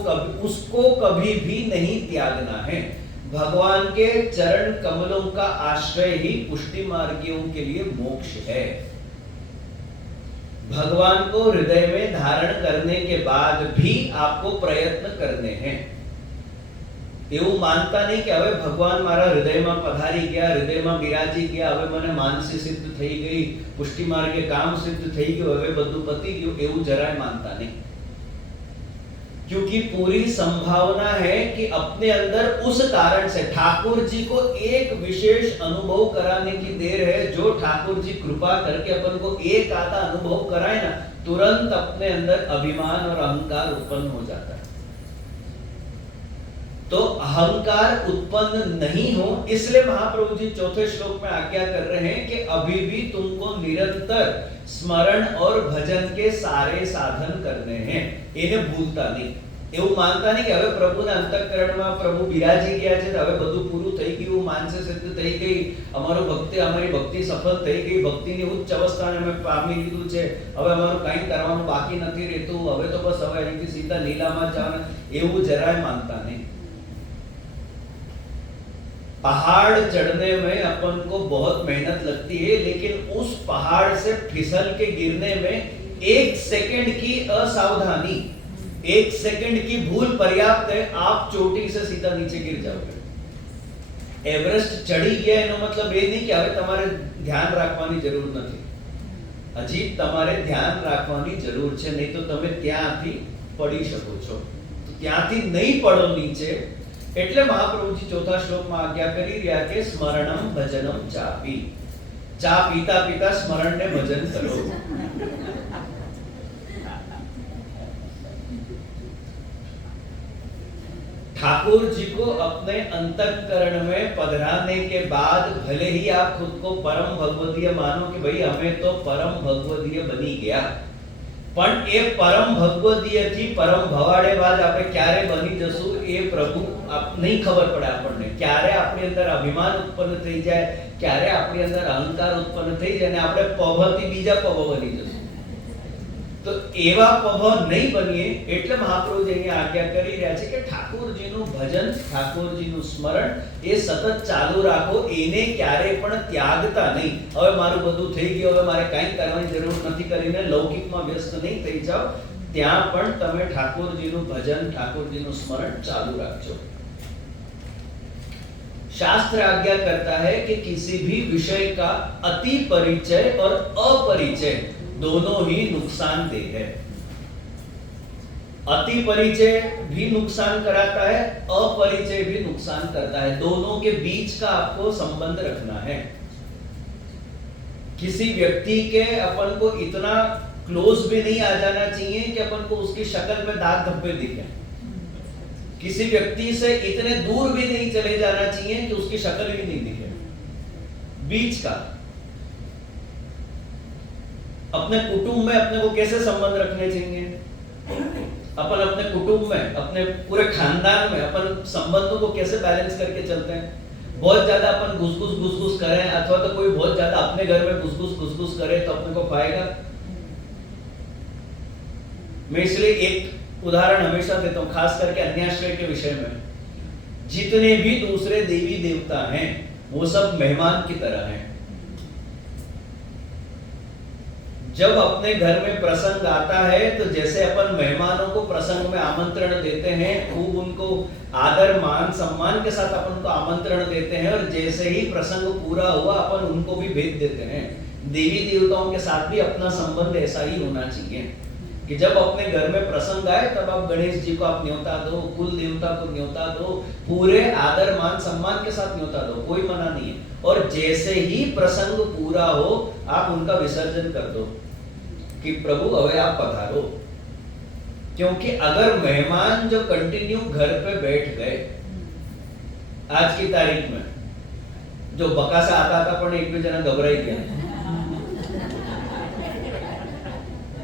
उसको कभी भी नहीं त्यागना है. भगवान के चरण कमलों का आश्रय ही पुष्टि मार्गियों के लिए मोक्ष है. भगवान को हृदय में धारण करने के बाद भी आपको प्रयत्न करने हैं. એવું માનતા નહીં કે હવે ભગવાન મારા હૃદયમાં પધારી ગયા, હૃદયમાં બિરાજી ગયા, હવે મને માનસી સિદ્ધ થઈ ગઈ, પુષ્ટિ માર્ગે કામ સિદ્ધ થઈ ગયું, હવે બધું પતી ગયું, એવું જરાય માનતા નહીં. क्योंकि पूरी संभावना है कि अपने अंदर उस कारण से ठाकुर जी को एक विशेष अनुभव कराने की देर है. जो ठाकुर जी कृपा करके अपन को एक आधा अनुभव कराए ना, तुरंत अपने अंदर अभिमान और अहंकार उत्पन्न हो जाता है. तो अहंकार उत्पन्न नहीं हो, इसलिए महाप्रभु जी चौथे श्लोक में आज्ञा कर रहे हैं कि अभी भी तुमको निरंतर स्मरण और भजन के सारे साधन करने हैं. इन्हें भूलता नहीं. એવું માનતા નહીં કે હવે પ્રભુના અંતઃકરણમાં પ્રભુ બિરાજી ગયા છે, હવે બધું પૂરું થઈ ગયું, માનસે સિદ્ધ થઈ ગઈ, અમારી ભક્તિ સફળ થઈ ગઈ, ભક્તિની ઉચ્ચ અવસ્થાને અમે પામી લીધું છે, હવે અમારું કંઈ કરવાનું બાકી નથી રહેતું, હવે તો બસ હવે અહીંથી સીધા લીલામાં જવાનું, એવું જરાય માનતા નહીં. पहाड़ चढ़ने में अपन को बहुत मेहनत लगती है, लेकिन उस पहाड़ से फिसल के गिरने में एक सेकंड की असावधानी, एक सेकंड की भूल पर्याप्त है, आप चोटी से सीधा नीचे गिर जाओगे. एवरेस्ट चढ़ी गया એનો મતલબ એ નહીં કે હવે તમારે ધ્યાન રાખવાની જરૂર નથી. હજી તમારે ધ્યાન રાખવાની જરૂર છે, નહીં તો તમે ત્યાંથી પડી શકો છો. ત્યાંથી નહીં પડો નીચે. એટલે મહાપ્રભુજી ચોથા શ્લોકમાં આજ્ઞા કરી રહ્યા કે સ્મરણમ ભજનમ ચાપી. ચા પીતા પીતા સ્મરણને ભજન કરો. ठाकुर जी को अपने अंतःकरण में पधराने के बाद भले ही आप खुद को परम भगवदीय मानो कि भाई हमें तो परम भगवदीय बनी गया, પણ એ પરમ ભગવદીયથી પરમ ભવાડે બાદ આપણે ક્યારે બની જશું એ પ્રભુ નહીં ખબર પડે આપણને. ક્યારે આપણી અંદર અભિમાન ઉત્પન્ન થઈ જાય, ક્યારે આપણી અંદર અહંકાર ઉત્પન્ન થઈ જાય અને આપણે પભથી બીજા પભ બની જશું. તો એવા પભ નહીં બનીએ એટલે મહાપ્રભુજી અહીંયા આજ્ઞા કરી રહ્યા છે કે ઠાકોરજીનું ભજન, ઠાકોરજીનું સ્મરણ એ સતત ચાલુ રાખો, એને ક્યારે પણ ત્યાગતા નહીં. હવે મારું બધું થઈ ગયું, હવે મારે કાંઈ કરવાની જરૂર નથી કરીને લૌકિકમાં વ્યસ્ત નહીં થઈ જાઓ, ત્યાં પણ તમે ઠાકોરજીનું ભજન, ઠાકોરજીનું સ્મરણ ચાલુ રાખજો. शास्त्र आज्ञा करता है कि किसी भी विषय का अति परिचय और अपरिचय दोनों ही नुकसानदेह है. अति परिचय भी नुकसान कराता है, अपरिचय भी नुकसान करता है. दोनों के बीच का आपको संबंध रखना है. किसी व्यक्ति के अपन को इतना क्लोज भी नहीं आ जाना चाहिए कि अपन को उसकी शक्ल में दाग धब्बे दिखे. किसी व्यक्ति से इतने दूर भी नहीं चले जाना चाहिए कि उसकी शक्ल भी नहीं दिखे. बीच का. अपने कुटुंब में अपने को कैसे संबंध रखने चाहिए? अपन अपने कुटुंब में, अपने पूरे खानदान में अपन संबंधों को कैसे बैलेंस करके चलते हैं? बहुत ज्यादा अपन घुस-घुस करें अथवा तो कोई बहुत ज्यादा अपने घर में घुस-घुस करे तो अपने को पाएगा. मैं इसलिए एक उदाहरण हमेशा देता हूं, खास करके अन्याश्रय के विषय में. जितने भी दूसरे देवी देवता हैं वो सब मेहमान की तरह हैं. जब अपने घर में प्रसंग आता है तो जैसे अपन मेहमानों को प्रसंग में आमंत्रण देते हैं, खूब उनको आदर मान सम्मान के साथ अपन को आमंत्रण देते हैं, और जैसे ही प्रसंग पूरा हुआ अपन उनको भी भेज देते हैं. देवी देवताओं के साथ भी अपना संबंध ऐसा ही होना चाहिए कि जब अपने घर में प्रसंग आए तब आप गणेश जी को आप न्योता दो, कुल देवता को न्योता दो, पूरे आदर मान सम्मान के साथ न्योता दो, कोई मना नहीं है. और जैसे ही प्रसंग पूरा हो आप उनका विसर्जन कर दो कि प्रभु હવે आप पधारो. क्योंकि अगर मेहमान जो कंटिन्यू घर पे बैठ गए, आज की तारीख में जो बकासा आता था पण एक भी जना घबराई गया.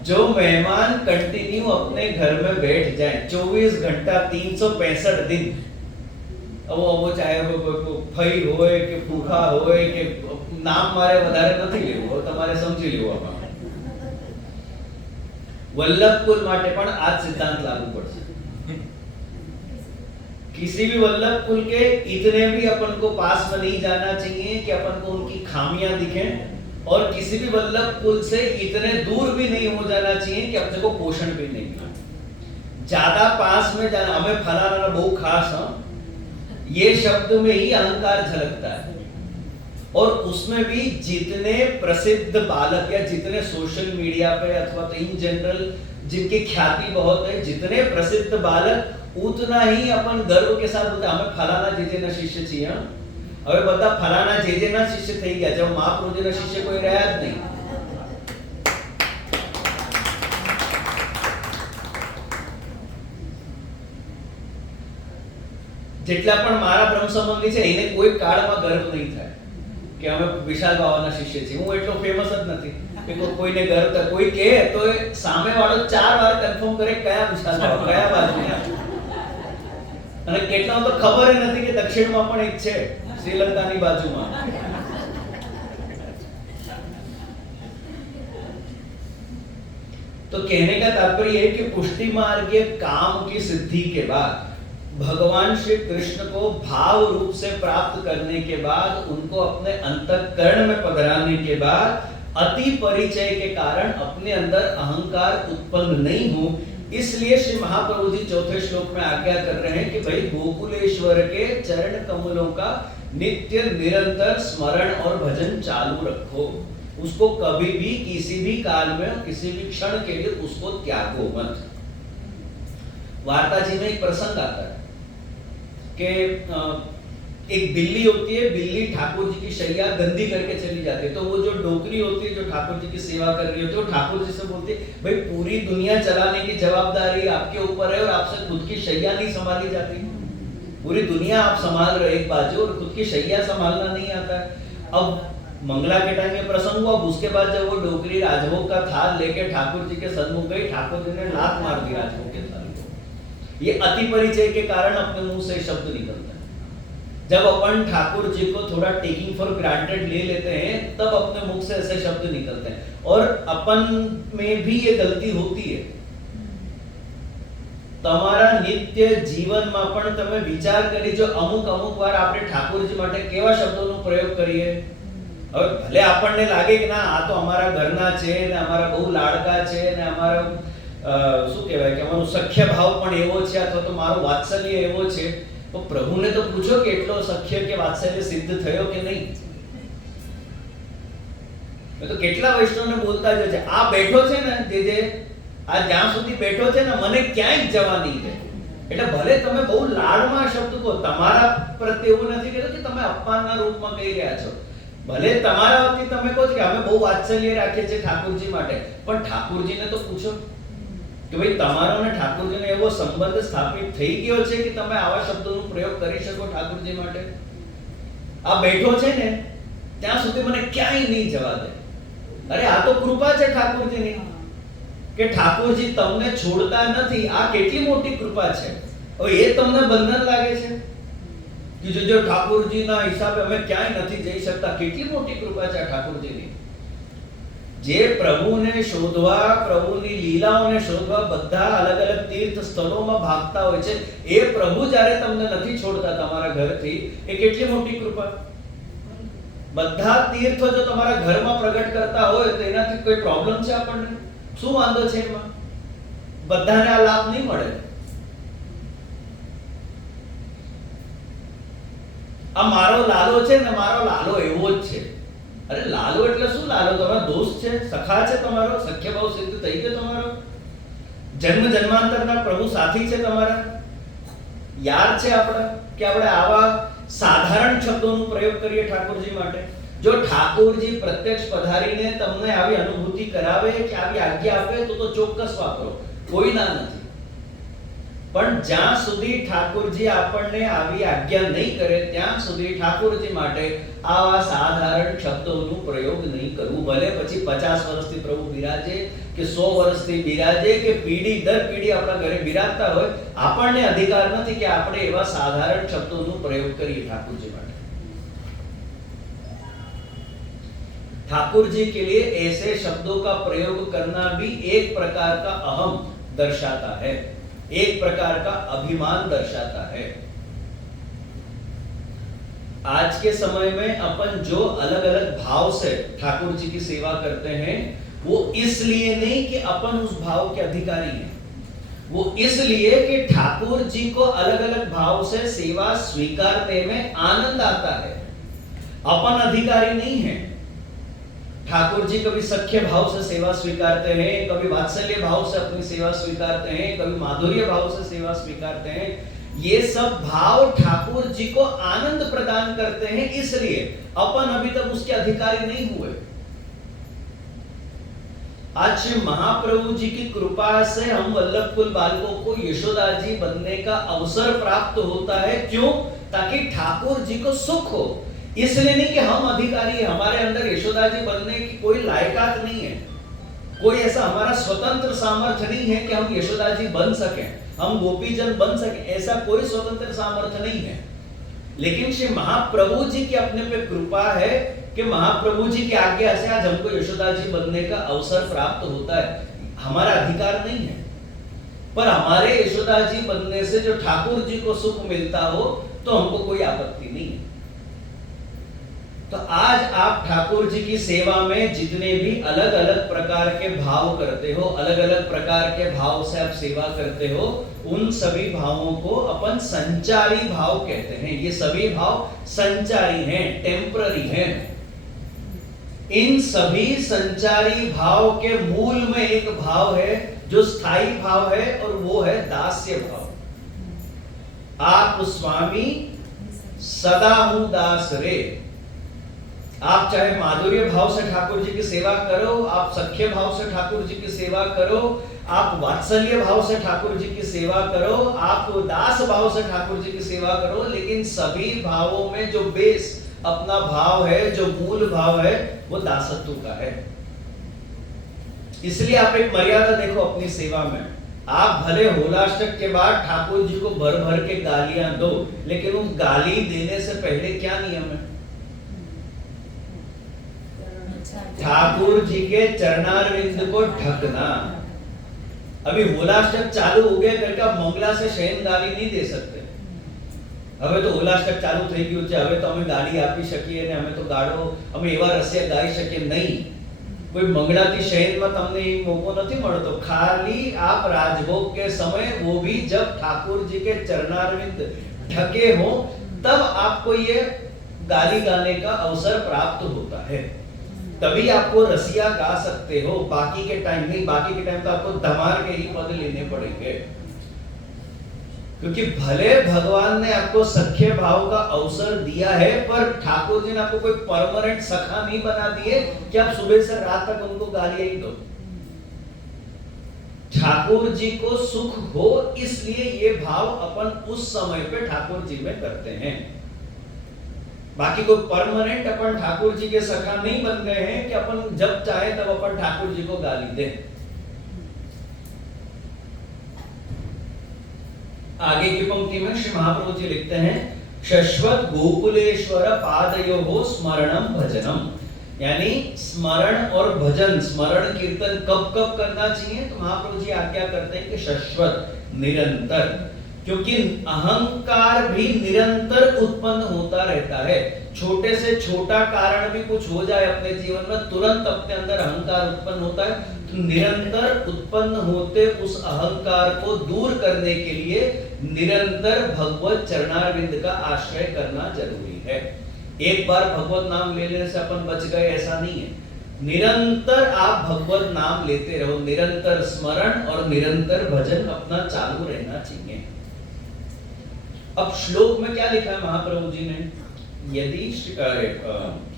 जो मेहमान कंटिन्यू अपने घर में बैठ जाए 24 घंटा 365 दिन, वो चाहे वो फई होय के फूफा होय के नाम मारे વધારે નથી લેવું, તમારે સમજી લેવું. આમાં वल्लभ कुल माटे पण आज सिद्धांत लागू पड़े. किसी भी वल्लभ कुल के इतने भी अपन को पास में नहीं जाना चाहिए कि अपन को उनकी खामियां दिखें, और किसी भी वल्लभ कुल से इतने दूर भी नहीं हो जाना चाहिए कि अपने को पोषण भी नहीं मिले. ज्यादा पास में जाना, हमें फलाना बहु खास, ये शब्द में ही अहंकार झलकता है. और उसमें भी जितने प्रसिद्ध बालक या जितने सोशल मीडिया पे अथवा तो इन जनरल जिनकी ख्याति बहुत है, जितने प्रसिद्ध बालक उतना ही अपन गर्व के साथ बोलते हमें फलाना जेजेना शिष्य चाहिए. હવે બધા ફલાના જેજેના શિષ્ય થઈ ગયા, જો મહાપ્રભુજીના શિષ્ય કોઈ રહ્યા જ નહીં. જેટલા પણ મારા બ્રહ્મ સંબંધી છે એને કોઈ કાળમાં ગર્વ નહીં થાય કે અમે વિશાલ બાવાના શિષ્ય છીએ. હું એટલો ફેમસ જ નથી કે કોઈને ગર્વ થાય. કોઈ કહે તો સામે વાળો 4 વાર કન્ફર્મ કરે કયા વિશાલ બાવા, કયા બાજુના. અને કેટલા તો ખબર જ નથી કે દક્ષિણમાં પણ એક છે, श्रीलंका की बाजू में. तो कहने का तात्पर्य है कि पुष्टि मार्गीय काम की सिद्धि के बाद भगवान श्री कृष्ण को भाव रूप से प्राप्त करने के बाद, उनको अपने अंतःकरण में पधराने के बाद अति परिचय के कारण अपने अंदर अहंकार उत्पन्न नहीं हो. इसलिए श्री महाप्रभु जी चौथे श्लोक में आज्ञा कर रहे हैं कि भाई गोकुलेश्वर के चरण कमलों का नित्य निरंतर स्मरण और भजन चालू रखो. उसको कभी भी किसी भी काल में किसी भी क्षण के लिए उसको त्यागो मत. वार्ता जी में एक प्रसंग आता है कि एक बिल्ली होती है, बिल्ली ठाकुर जी की शैया गंदी करके चली जाती है. तो वो जो डोकरी होती है जो ठाकुर जी की सेवा कर रही होती है, वो ठाकुर जी से बोलती है भाई पूरी दुनिया चलाने की जवाबदारी आपके ऊपर है और आपसे खुद की शैया नहीं संभाली जाती. पूरी दुनिया आप संभाल रहे एक बाजू और खुद की शैया संभालना नहीं आता है। अब मंगला के टाइम में प्रसंग हुआ, उसके बाद जब वो डोकरी राजभोग का थाल लेके ठाकुर जी के सन्मुख गई, ठाकुर जी ने लात मार दी राजभोग के थाल को। ये अति परिचय के कारण अपने मुंह से शब्द निकलता है। जब अपन ठाकुर जी को थोड़ा टेकिंग फॉर ग्रांटेड ले लेते हैं, तब अपने मुख से ऐसे शब्द निकलते हैं, और अपन में भी ये गलती होती है। તમારા નિત્ય જીવનમાં પણ તમે વિચાર કરી જો અમુક વાર આપણે ઠાકોરજી માટે કેવા શબ્દોનો પ્રયોગ કરીએ। હવે ભલે આપણને લાગે કે ના આ તો અમારા ઘરના છે ને અમારા બહુ લાડકા છે ને અમારો શું કહેવાય કે અમારો સખ્ય ભાવ પણ એવો છે અથવા તો મારો વાત્સલ્ય એવો છે, તો પ્રભુને તો પૂછો કે એટલો સખ્ય કે વાત્સલ્ય સિદ્ધ થયો કે નહીં। તો કેટલા વૈષ્ણવને બોલતા જ છે આ બેઠો છે ને જે આ જ્યાં સુધી બેઠો છે ને મને ક્યાંય જવા નહીં દે। એટલે ભલે તમે બહુ લાડમાં શબ્દ કહો, તમારા પ્રત્યે એવું નથી કહેતો કે તમે અપમાનના રૂપમાં કહી રહ્યા છો। ભલે તમારા વતી તમે કહો છો કે અમે બહુ વાત્સલ્ય રાખીએ છીએ ઠાકોરજી માટે, પણ ઠાકોરજીને તો પૂછો કે ભાઈ તમારો ને ઠાકોરજીનો એવો સંબંધ સ્થાપિત થઈ ગયો છે કે તમે આવા શબ્દોનો પ્રયોગ કરી શકો ઠાકોરજી માટે। આ બેઠો છે ને ત્યાં સુધી મને ક્યાંય નહીં જવા દે। અરે આ તો કૃપા છે ઠાકોરજીની કે ઠાકોરજી તમને છોડતા નથી। આ કેટલી મોટી કૃપા છે। હવે એ તમને બંધન લાગે છે કે જો ઠાકોરજીના હિસાબે અમે ક્યાંય નથી જઈ શકતા। કેટલી મોટી કૃપા છે ઠાકોરજીની। જે પ્રભુને શોધવા, પ્રભુની લીલાઓને શોધવા બધા અલગ અલગ તીર્થ સ્થળોમાં ભાગતા હોય છે, એ પ્રભુ જ્યારે તમને નથી છોડતા તમારા ઘરથી, એ કેટલી મોટી કૃપા। બધા તીર્થો જો તમારા ઘરમાં પ્રગટ કરતા હોય તો એનાથી કોઈ પ્રોબ્લેમ છે આપણને? શું વાંધો છે એમાં? બધાને આ લાભ નહીં મળે। આ મારો લાલો છે ને, મારો લાલો એવો જ છે। અરે લાલો એટલે શું? લાલો તમારો દોસ્ત છે, સખા છે, તમારો સખ્ય ભાવ સિદ્ધ થઈ ગયો તમારો। જન્મ જન્માંતરના પ્રભુ સાથી છે તમારા। યાદ છે આપણે કે આપણે આવા સાધારણ શબ્દોનો પ્રયોગ કરીએ ઠાકોરજી માટે। જો ઠાકોરજી પ્રત્યક્ષ પધારીને તમને આવી અનુભૂતિ કરાવે કે આવી આજ્ઞા આપે તો ચોક્કસ વાપરો, કોઈ ના નથી। પણ જ્યાં સુધી ઠાકોરજી આપણને આવી આજ્ઞા નહીં કરે ત્યાં સુધી ઠાકોરજી માટે આવા સાધારણ શબ્દોનો પ્રયોગ નહીં કરવું। ભલે પછી 50 વર્ષથી પ્રભુ બિરાજે કે 100 વર્ષથી બિરાજે કે પીઢી દર પીઢી આપણા ઘરે બિરાજતા હોય, આપણને અધિકાર નથી કે આપણે એવા સાધારણ શબ્દોનો પ્રયોગ કરીએ ઠાકોરજી માટે। ठाकुर जी के लिए ऐसे शब्दों का प्रयोग करना भी एक प्रकार का अहम दर्शाता है, एक प्रकार का अभिमान दर्शाता है। आज के समय में अपन जो अलग अलग भाव से ठाकुर जी की सेवा करते हैं, वो इसलिए नहीं कि अपन उस भाव के अधिकारी हैं, वो इसलिए कि ठाकुर जी को अलग अलग भाव से सेवा स्वीकारने में आनंद आता है। अपन अधिकारी नहीं है। ठाकुर जी कभी सख्य भाव से सेवा स्वीकारते हैं, कभी वात्सल्य भाव से अपनी सेवा स्वीकारते हैं, कभी माधुर्य भाव से सेवा स्वीकारते हैं। ये सब भाव ठाकुर जी को आनंद प्रदान करते हैं, इसलिए अपन अभी तक उसके अधिकारी नहीं हुए। आज श्री महाप्रभु जी की कृपा से हम वल्लभ कुल बालकों को यशोदा जी बनने का अवसर प्राप्त होता है। क्यों? ताकि ठाकुर जी को सुख हो। इसलिए नहीं कि हम अधिकारी हैं, हमारे अंदर यशोदा जी बनने की कोई लायकात नहीं है, कोई ऐसा हमारा स्वतंत्र सामर्थ्य नहीं है कि हम यशोदा जी बन सकें, हम गोपीजन बन सकें, ऐसा कोई स्वतंत्र सामर्थ्य नहीं है। लेकिन श्री महाप्रभु जी की अपने पे कृपा है कि महाप्रभु जी की आज्ञा से आज हमको यशोदा जी बनने का अवसर प्राप्त होता है। हमारा अधिकार नहीं है, पर हमारे यशोदा जी बनने से जो ठाकुर जी को सुख मिलता हो तो हमको कोई आपत्ति नहीं है। तो आज आप ठाकुर जी की सेवा में जितने भी अलग अलग प्रकार के भाव करते हो, अलग अलग प्रकार के भाव से आप सेवा करते हो, उन सभी भावों को अपन संचारी भाव कहते हैं। ये सभी भाव संचारी हैं, टेम्पररी हैं। इन सभी संचारी भाव के मूल में एक भाव है जो स्थायी भाव है, और वो है दास्य भाव। आप स्वामी सदा हूं दास रे। आप चाहे माधुर्य भाव से ठाकुर जी की सेवा करो, आप सख्य भाव से ठाकुर जी की सेवा करो, आप वात्सल्य भाव से ठाकुर जी की सेवा करो, आप दास भाव से ठाकुर जी की सेवा करो, लेकिन सभी भावों में जो बेस अपना भाव है, जो मूल भाव है, वो दासत्व का है। इसलिए आप एक मर्यादा देखो अपनी सेवा में। आप भले होलाष्टक के बाद ठाकुर जी को भर भर के गालियां दो, लेकिन उस गाली देने से पहले क्या नियम है? ठाकुर जी के चरणारविंद को ढकना। अभी होलाष्टक चालू हो गया करके आप मंगला से शयन गाली नहीं दे सकते। હવે તો હોલાષ્ટક ચાલુ થઈ ગયું છે, હવે તો અમે ગાડી આપી શકીએ ને અમે તો ગાડો અમે એવા રસ્યા ગાઈ શકીએ નહીં। कोई मंगलाती शयन में तमने मौको नहीं મળતો। खाली आप राजभोग के समय, वो भी जब ठाकुर जी के चरणारविंद ढके हो, तब आपको ये गाली गाने का अवसर प्राप्त होता है, तभी आपको रसिया गा सकते हो। बाकी के टाइम नहीं, बाकी के टाइम तो आपको धमार के ही पद लेने पड़ेंगे, क्योंकि भले भगवान ने आपको सख्य भाव का अवसर दिया है, पर ठाकुर जी ने आपको कोई परमानेंट सखा नहीं बना दिए कि आप सुबह से रात तक उनको गालियां ही दो। ठाकुर जी को सुख हो, इसलिए ये भाव अपन उस समय पे ठाकुर जी में करते हैं। बाकी कोई परमानेंट अपन ठाकुर जी के सखा नहीं बन गए हैं कि अपन जब चाहे तब अपन ठाकुर जी को गाली दें। आगे की पंक्ति में श्री महाप्रभु जी लिखते हैं, शश्वत गोकुलेश्वर पादयोः स्मरणम भजनम। यानी स्मरण और भजन, स्मरण कीर्तन कब कब करना चाहिए? तो महाप्रभु जी आज्ञा करते हैं कि शश्वत, निरंतर, क्योंकि अहंकार भी निरंतर उत्पन्न होता रहता है। छोटे से छोटा कारण भी कुछ हो जाए अपने जीवन में, तुरंत अपने अंदर अहंकार उत्पन्न होता है। तो निरंतर उत्पन्न होते उस अहंकार को दूर करने के लिए निरंतर भगवत चरणारविंद का आश्रय करना जरूरी है। एक बार भगवत नाम ले लेने से अपन बच गए, ऐसा नहीं है। निरंतर आप भगवत नाम लेते रहो, निरंतर स्मरण और निरंतर भजन अपना चालू रहना चाहिए। अब श्लोक में क्या लिखा है महाप्रभु जी ने? यदि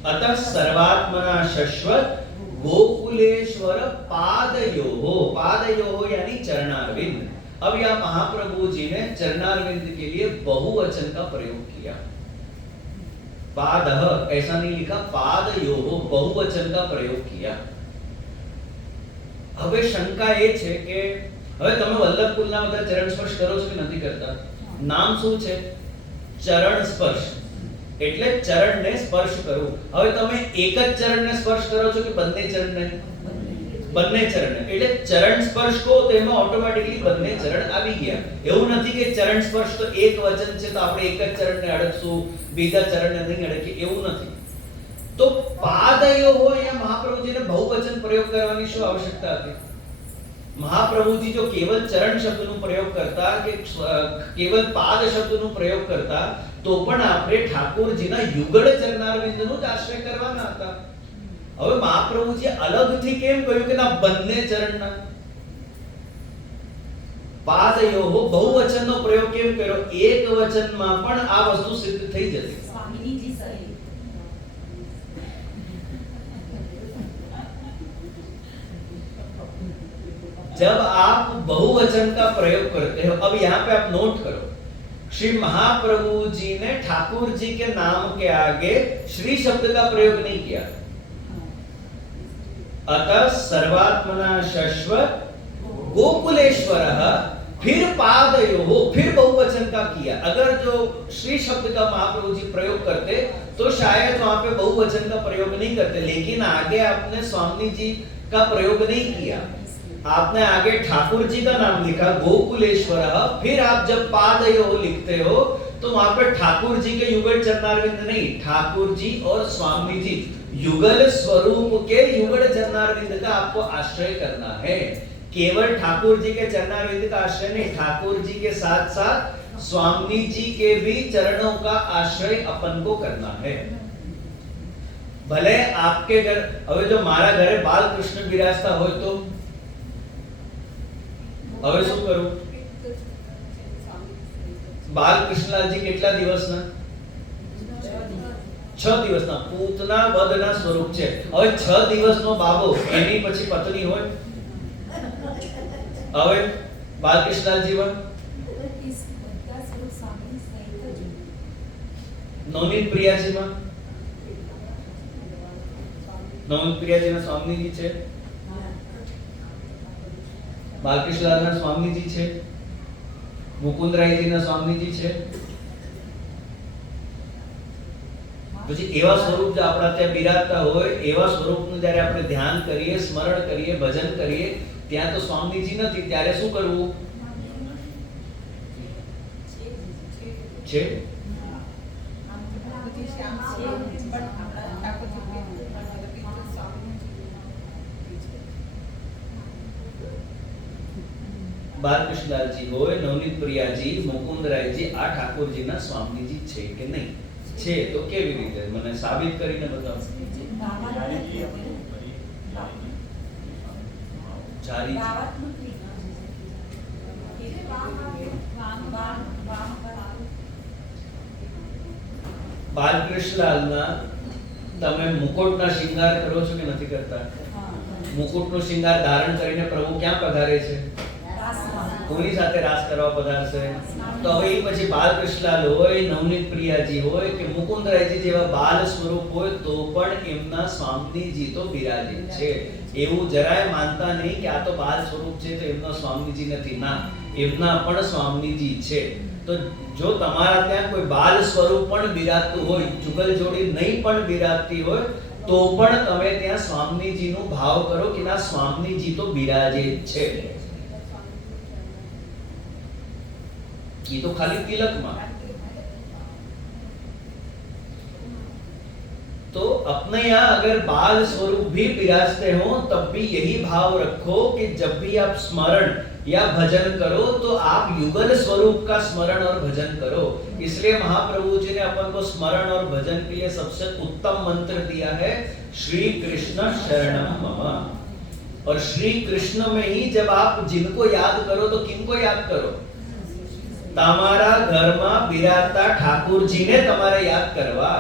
अतः सर्वात्मना शश्वत गोकुलेश्वर पादयोः, पादयोः यानी चरणारविंद। अब यह महाप्रभु जी ने चरणारविंद के लिए बहुवचन का प्रयोग किया। पादः ऐसा नहीं लिखा, पादयोः बहुवचन का प्रयोग किया। હવે શંકા એ છે કે હવે તમે વલ્લભકુલના બધા ચરણ સ્પર્શ કરો છો કે નથી કરતા? નામ શું છે? ચરણ સ્પર્શ, એટલે ચરણને સ્પર્શ કરવું। હવે તમે એક જ ચરણને સ્પર્શ કરો છો કે બંને ચરણને? બંને ચરણ, એટલે ચરણ સ્પર્શ કહો તો એમાં ઓટોમેટિકલી બંને ચરણ આવી ગયા। એવું નથી કે ચરણ સ્પર્શ તો એક વચન છે તો આપણે એક જ ચરણને અડકશું, બીજા ચરણને નહીં અડકીએ, એવું નથી। તો પાદયોઃ અહીંયા મહાપ્રભુજીને बहुवचन प्रयोग કરવાની શું આવશ્યકતા હતી? મહાપ્રભુજી જો કેવલ ચરણ શબ્દનો પ્રયોગ કરતા કે કેવલ પાદ શબ્દનો પ્રયોગ કરતા તો પણ આપણે ઠાકોરજીના યુગળ ચરણારવિંદનો જ આશ્રય કરવાના હતા। હવે મહાપ્રભુજી અલગથી કેમ કહ્યું કે ના બંને ચરણના? પાદયોઃ बहुवचनનો પ્રયોગ કેમ કર્યો? એક વચનમાં પણ આ વસ્તુ સિદ્ધ થઈ જતી। સ્વામીજી સહી जब आप बहुवचन का प्रयोग करते हो, अब यहाँ पे आप नोट करो, श्री महाप्रभु जी ने ठाकुर जी के नाम के आगे श्री शब्द का प्रयोग नहीं किया। अतः सर्वात्मना शश्वत गोकुलेश्वरः, फिर पादयोः, फिर बहुवचन का किया। अगर जो श्री शब्द का महाप्रभु जी प्रयोग करते तो शायद वहां पे बहुवचन का प्रयोग नहीं करते, लेकिन आगे आपने स्वामी जी का प्रयोग नहीं किया। आपने आगे ठाकुर जी का नाम लिखा गोकुलेश्वरः, फिर आप जब पादयोः लिखते हो तो वहां पे ठाकुर जी के युगल चरणारविंद नहीं, ठाकुर जी और स्वामी जी युगल स्वरूप के युगल चरणारविंद का आपको आश्रय करना है। केवल ठाकुर जी के चरणारविंद का आश्रय नहीं, ठाकुर जी के साथ साथ स्वामी जी के भी चरणों का आश्रय अपन को करना है। भले आपके घर, હવે જો મારા ઘરે બાલકૃષ્ણ બિરાજતા હોય તો હવે શું કરું? બાલકૃષ્ણજી કેટલા દિવસના? 6 દિવસના પૂતના વદના સ્વરૂપ છે। હવે 6 દિવસનો બાબો, એની પછી પત્ની હોય હવે બાલકૃષ્ણજીમાં નવનીત પ્રિયાજીમાં નવનીત પ્રિયાજીના સ્વામીજી છે, બાલકૃષ્ણના સ્વામીજી છે, મુકુંદરાયજીના સ્વામીજી છે. પછી એવા સ્વરૂપ જે આપણા ત્યાં બિરાજતા હોય એવા સ્વરૂપનું જ્યારે આપણે ધ્યાન કરીએ, સ્મરણ કરીએ, ભજન કરીએ, ત્યાં તો સ્વામીજી નથી, ત્યારે શું કરવું છે? બાલકૃષ્ણજી હોય, નવનીત પ્રિયાજી, મુકુંદરાયજી, આ ઠાકોરજીના સ્વામીજી છે કે નહીં? છે. તો કેવી રીતે મને સાબિત કરીને બતાવો. જારી બાલકૃષ્ણલાલના તમે મુકુટના શિંગાર કરો છો કે નથી કરતા? મુકુટનો શિંગાર ધારણ કરીને પ્રભુ ક્યાં પધારે છે? કોની સાથે રાસ કરવા પધારશે? તો હવે એ પછી બાલકૃષ્ણલાલ હોય, નવનીત પ્રિયાજી હોય કે મુકુંદરાયજી જેવા બાલ સ્વરૂપ હોય તો પણ એમના સ્વામીજી તો બિરાજિત છે. એવું જરાય માનતા નહીં કે આ તો બાલ સ્વરૂપ છે તો એમના સ્વામીજી નથી. ના, એમના પણ સ્વામીજી છે. તો જો તમારા ત્યાં કોઈ બાલ સ્વરૂપ પણ બિરાજતું હોય, જુગલ જોડી નહીં પણ બિરાજતી હોય, તો પણ તમે ત્યાં સ્વામીજીનો ભાવ કરો કે ના સ્વામીજી તો બિરાજે છે. ये तो खाली तिलक में. तो अपने यहाँ अगर बाल स्वरूप भी विराजते हो तब भी यही भाव रखो कि जब भी आप स्मरण या भजन करो तो आप युगल स्वरूप का स्मरण और भजन करो. इसलिए महाप्रभु जी ने अपन को स्मरण और भजन के लिए सबसे उत्तम मंत्र दिया है, श्री कृष्ण शरणम मम. और श्री कृष्ण में ही जब आप जिनको याद करो तो किनको याद करो? તમારા ઘરમાં બિરાજતા ઠાકોરજીને તમારે યાદ કરવા.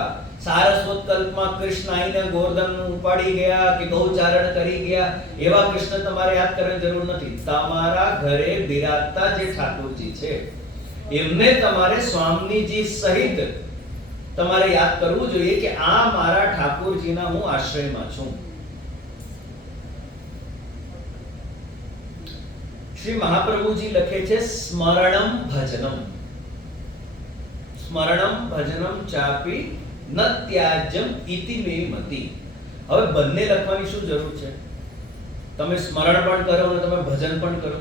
સારસ્વત કલ્પમાં કૃષ્ણ આઈને ગોર્ધન ઉપાડી ગયા કે ગૌચારણ કરી ગયા એવા કૃષ્ણ તમારે યાદ કરવાની જરૂર નથી. તમારા ઘરે બિરાજતા જે ઠાકોરજી છે એમને તમારે સ્વામીજી સહિત તમારે યાદ કરવું જોઈએ કે આ મારા ઠાકોરજીના હું આશ્રયમાં છું. श्री महाप्रभु जी लखे छे स्मरणम भजनम. स्मरणम भजनम चापी न त्याज्यम इति मे मति. હવે બંને લખવાની શું જરૂર છે? તમે સ્મરણ પણ કરો અને તમે ભજન પણ કરો.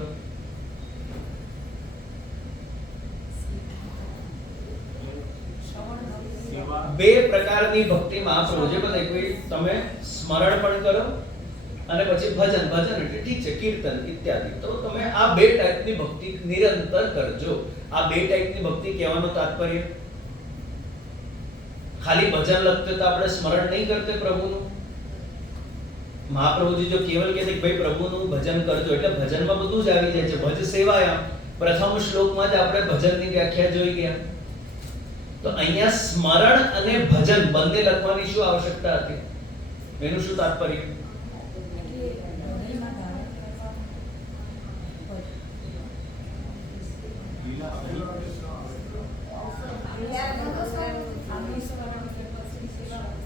બે પ્રકારની ભક્તિ મહાપ્રભુ જે બતાવી, કોઈ તમે સ્મરણ પણ કરો અને પછી ભજન. ભજન એટલે ઠીક છે કીર્તન ઇત્યાદિ. તો તમે આ બે ટાઈપની ભક્તિ નિરંતર કરજો. આ બે ટાઈપની ભક્તિ કહેવાનો તાત્પર્ય ખાલી ભજન લખતે તો આપણે સ્મરણ નહીં કરતે પ્રભુનું. મહાપ્રભુજી જો કેવલ કહે કે ભાઈ પ્રભુનું ભજન કરજો એટલે ભજનમાં બધું જ આવી જાય છે. ભજ સેવાયા પ્રથમ શ્લોકમાં જ આપણે ભજનની વ્યાખ્યા જોઈ ગયા. તો અહીંયા સ્મરણ અને ભજન બંને લખવાની શું આવશ્યકતા હતી? એનું શું તાત્પર્ય?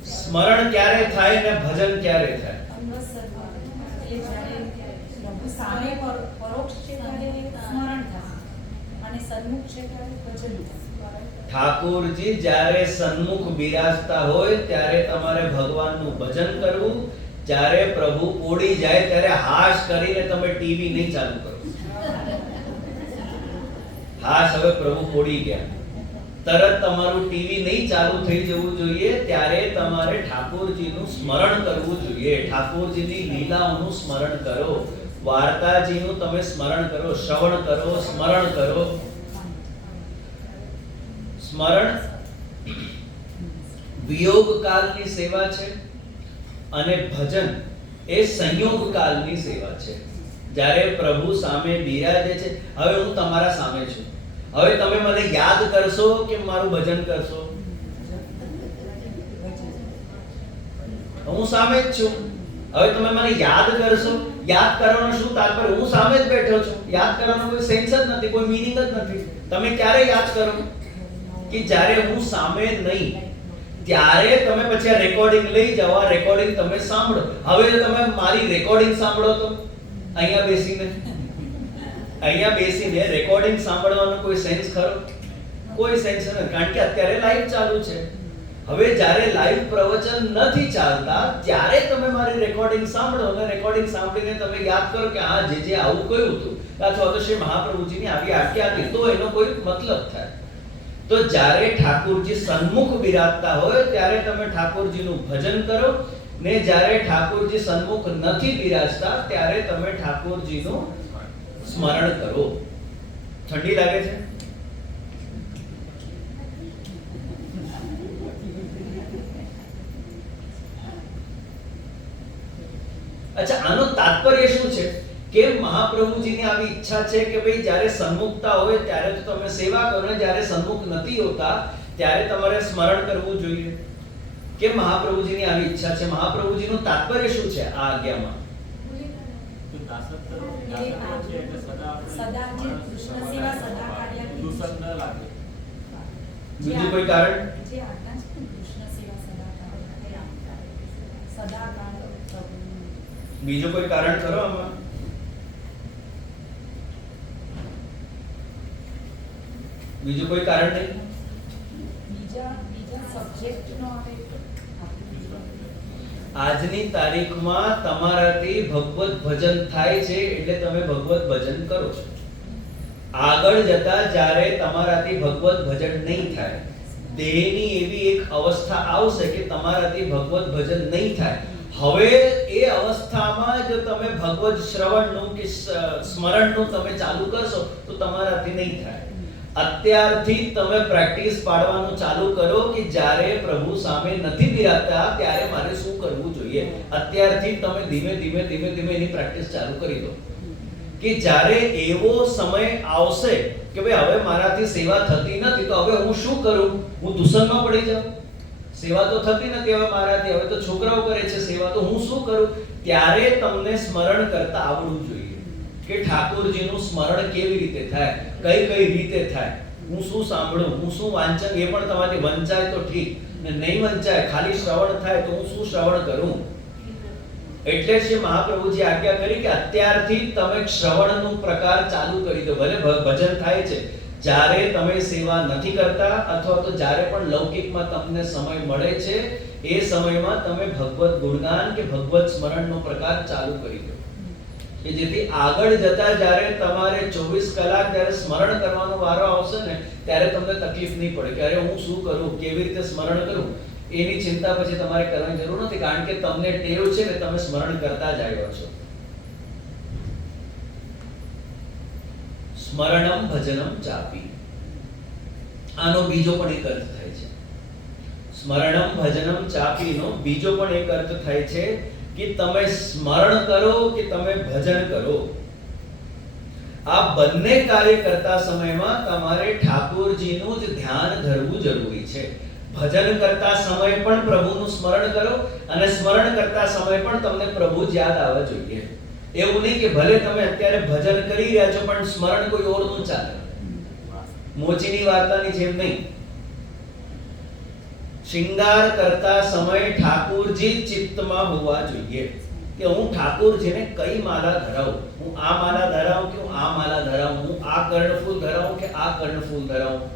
સ્મરણ ક્યારે થાય ને ભજન ક્યારે થાય? ઠાકોરજી જ્યારે સન્મુખ બિરાજતા હોય ત્યારે તમારે ભગવાનનું ભજન કરવું. જ્યારે પ્રભુ પોડી જાય ત્યારે હાશ કરીને તમે ટીવી નહીં ચાલુ કરો. હાશ હવે પ્રભુ પોડી ગયા, તરત તમારું ટીવી નહીં ચાલુ થઈ જવું જોઈએ. ત્યારે તમારે ઠાકોરજીનું સ્મરણ કરવું જોઈએ. ઠાકોરજીની લીલાઓનું સ્મરણ કરો, વાર્તાજીનું તમે સ્મરણ કરો, શ્રવણ કરો, સ્મરણ કરો. સ્મરણ વિયોગ કાલની સેવા છે અને ભજન એ સંયોગ કાલની સેવા છે. જ્યારે પ્રભુ સામે બિરાજે છે, હવે હું તમારા સામે છું, હવે તમે મને યાદ કરશો કે મારું ભજન કરશો? હું સામે જ છું, હવે તમે મને યાદ કરશો? યાદ કરવાનો શું તાત્પર્ય? હું સામે જ બેઠો છું, યાદ કરવાનો કોઈ સેન્સ જ નથી, કોઈ મીનિંગ જ નથી. તમે ક્યારે યાદ કરો? કે જ્યારે હું સામે નહીં, ત્યારે તમે પછી આ રેકોર્ડિંગ લઈ જાઓ, આ રેકોર્ડિંગ તમે સાંભળો. હવે તમે મારી રેકોર્ડિંગ સાંભળો તો અહીંયા બેસીને રેકોર્ડિંગ સાંભળવાનો કોઈ સેન્સ ખરો? કોઈ સેન્સ નથી, કારણ કે અત્યારે લાઈવ ચાલુ છે. હવે જ્યારે લાઈવ પ્રવચન નથી ચાલતા ત્યારે તમે મારી રેકોર્ડિંગ સાંભળો અને રેકોર્ડિંગ સાંભળીને તમે યાદ કરો કે હા જે આવું કહ્યું હતું અથવા તો શ્રી મહાપ્રભુજીની આવી આજ્ઞા હતી, તો એનો કોઈ મતલબ થાય. તો જ્યારે ઠાકોરજી સન્મુખ બિરાજતા હોય ત્યારે તમે ઠાકોરજીનું ભજન કરો, ને જ્યારે ઠાકોરજી સન્મુખ નથી બિરાજતા ત્યારે તમે ઠાકોરજીનું સ્મરણ કરો. ઠંડી લાગે છે? અચ્છા, આનો તાત્પર્ય શું છે? કે મહાપ્રભુજીની આવી ઈચ્છા છે કે ભાઈ જ્યારે સન્મુખતા હોય ત્યારે તો તમે સેવા કરો, ને જ્યારે સન્મુખ નથી હોતા ત્યારે તમારે સ્મરણ કરવું જોઈએ. કે મહાપ્રભુજીની આવી ઈચ્છા છે? મહાપ્રભુજીનું તાત્પર્ય શું છે આ આજ્ઞામાં? બીજું કોઈ કારણ? બીજું કોઈ કારણ ખરો આમાં? બીજું કોઈ કારણ નહીં? આજની તારીખમાં તમારાથી ભગવત ભજન થાય છે એટલે તમે ભગવત ભજન કરો છો. આગળ જતા જ્યારે તમારાથી ભગવત ભજન નહીં થાય, દેહની એવી એક અવસ્થા આવશે કે તમારાથી ભગવત ભજન નહીં થાય, હવે એ અવસ્થામાં જો તમે ભગવત શ્રવણનું કે સ્મરણનું તમે ચાલુ કરશો તો તમારાથી નહીં થાય. અત્યારથી તમે પ્રેક્ટિસ પાડવાનું ચાલુ કરો કે જ્યારે પ્રભુ સામે નથી બિરાજતા ત્યારે મારે શું કરવું જોઈએ. અત્યારથી તમે ધીમે ધીમે એની પ્રેક્ટિસ ચાલુ કરી દો કે જ્યારે એવો સમય આવશે કે ભાઈ હવે મારાથી સેવા થતી નથી, તો હવે હું શું કરું? હું દૂષણમાં પડી જાઉં? સેવા તો થતી નથી હવે મારાથી, હવે તો છોકરાઓ કરે છે સેવા, તો હું શું કરું? ત્યારે તમને સ્મરણ કરતા આવડવું જોઈએ કે ઠાકોરજીનું સ્મરણ કેવી રીતે થાય, કઈ રીતે થાય, હું શું સાંભળું, હું શું વાંચન, એ પણ તમારી વંચાય તો ઠીક, ને નહીં વંચાય ખાલી શ્રવણ થાય તો હું શું શ્રવણ કરું. એટલે જ મહાપ્રભુજી આજ્ઞા કરી કે અત્યારથી તમે શ્રવણનું પ્રકાર ચાલુ કરી દો. ભલે ભજન થાય છે, જ્યારે તમે સેવા નથી કરતા અથવા તો જ્યારે પણ લૌકિકમાં તમને સમય મળે છે એ સમયમાં તમે ભગવત ગુણગાન કે ભગવત સ્મરણનો પ્રકાર ચાલુ કરી દો, કે જેથી આગળ જતા જ્યારે તમારે 24 કલાક જ્યારે સ્મરણ કરવાનો વારો આવશે ને ત્યારે તમને તકલીફ નહીં પડે કે અરે હું શું કરું, કેવી રીતે સ્મરણ કરું. એની ચિંતા પછી તમારે કરવાની જરૂર નથી, કારણ કે તમને ટેવ છે ને તમે સ્મરણ કરતા જ આવ્યા છો. સ્મરણમ ભજનમ ચાપી, આનો બીજો પણ એક અર્થ થાય છે. સ્મરણમ ભજનમ ચાપીનો બીજો પણ એક અર્થ થાય છે કે તમે સ્મરણ કરો કે તમે ભજન કરો, આ બંને કાર્ય કરતા સમયમાં તમારે ઠાકોરજીનું જ ધ્યાન ધરવું જરૂરી છે. ભજન કરતા સમય પણ પ્રભુનું સ્મરણ કરો અને સ્મરણ કરતા સમય પણ તમને પ્રભુ જ યાદ આવવા જોઈએ. એવું નહીં કે ભલે તમે અત્યારે ભજન કરી રહ્યા છો પણ સ્મરણ કોઈ ઓરનું ચાલે, મોચીની વાર્તાની જેમ નહીં. શૃંગાર કરતા સમય ઠાકોરજી ચિત્તમાં હોવા જોઈએ કે હું ઠાકોરજીને કઈ માલા ધરાવું, હું આ માલા ધરાવું કે હું આ માલા ધરાવું, હું આ કર્ણફૂલ ધરાવું કે આ કર્ણફૂલ ધરાવું.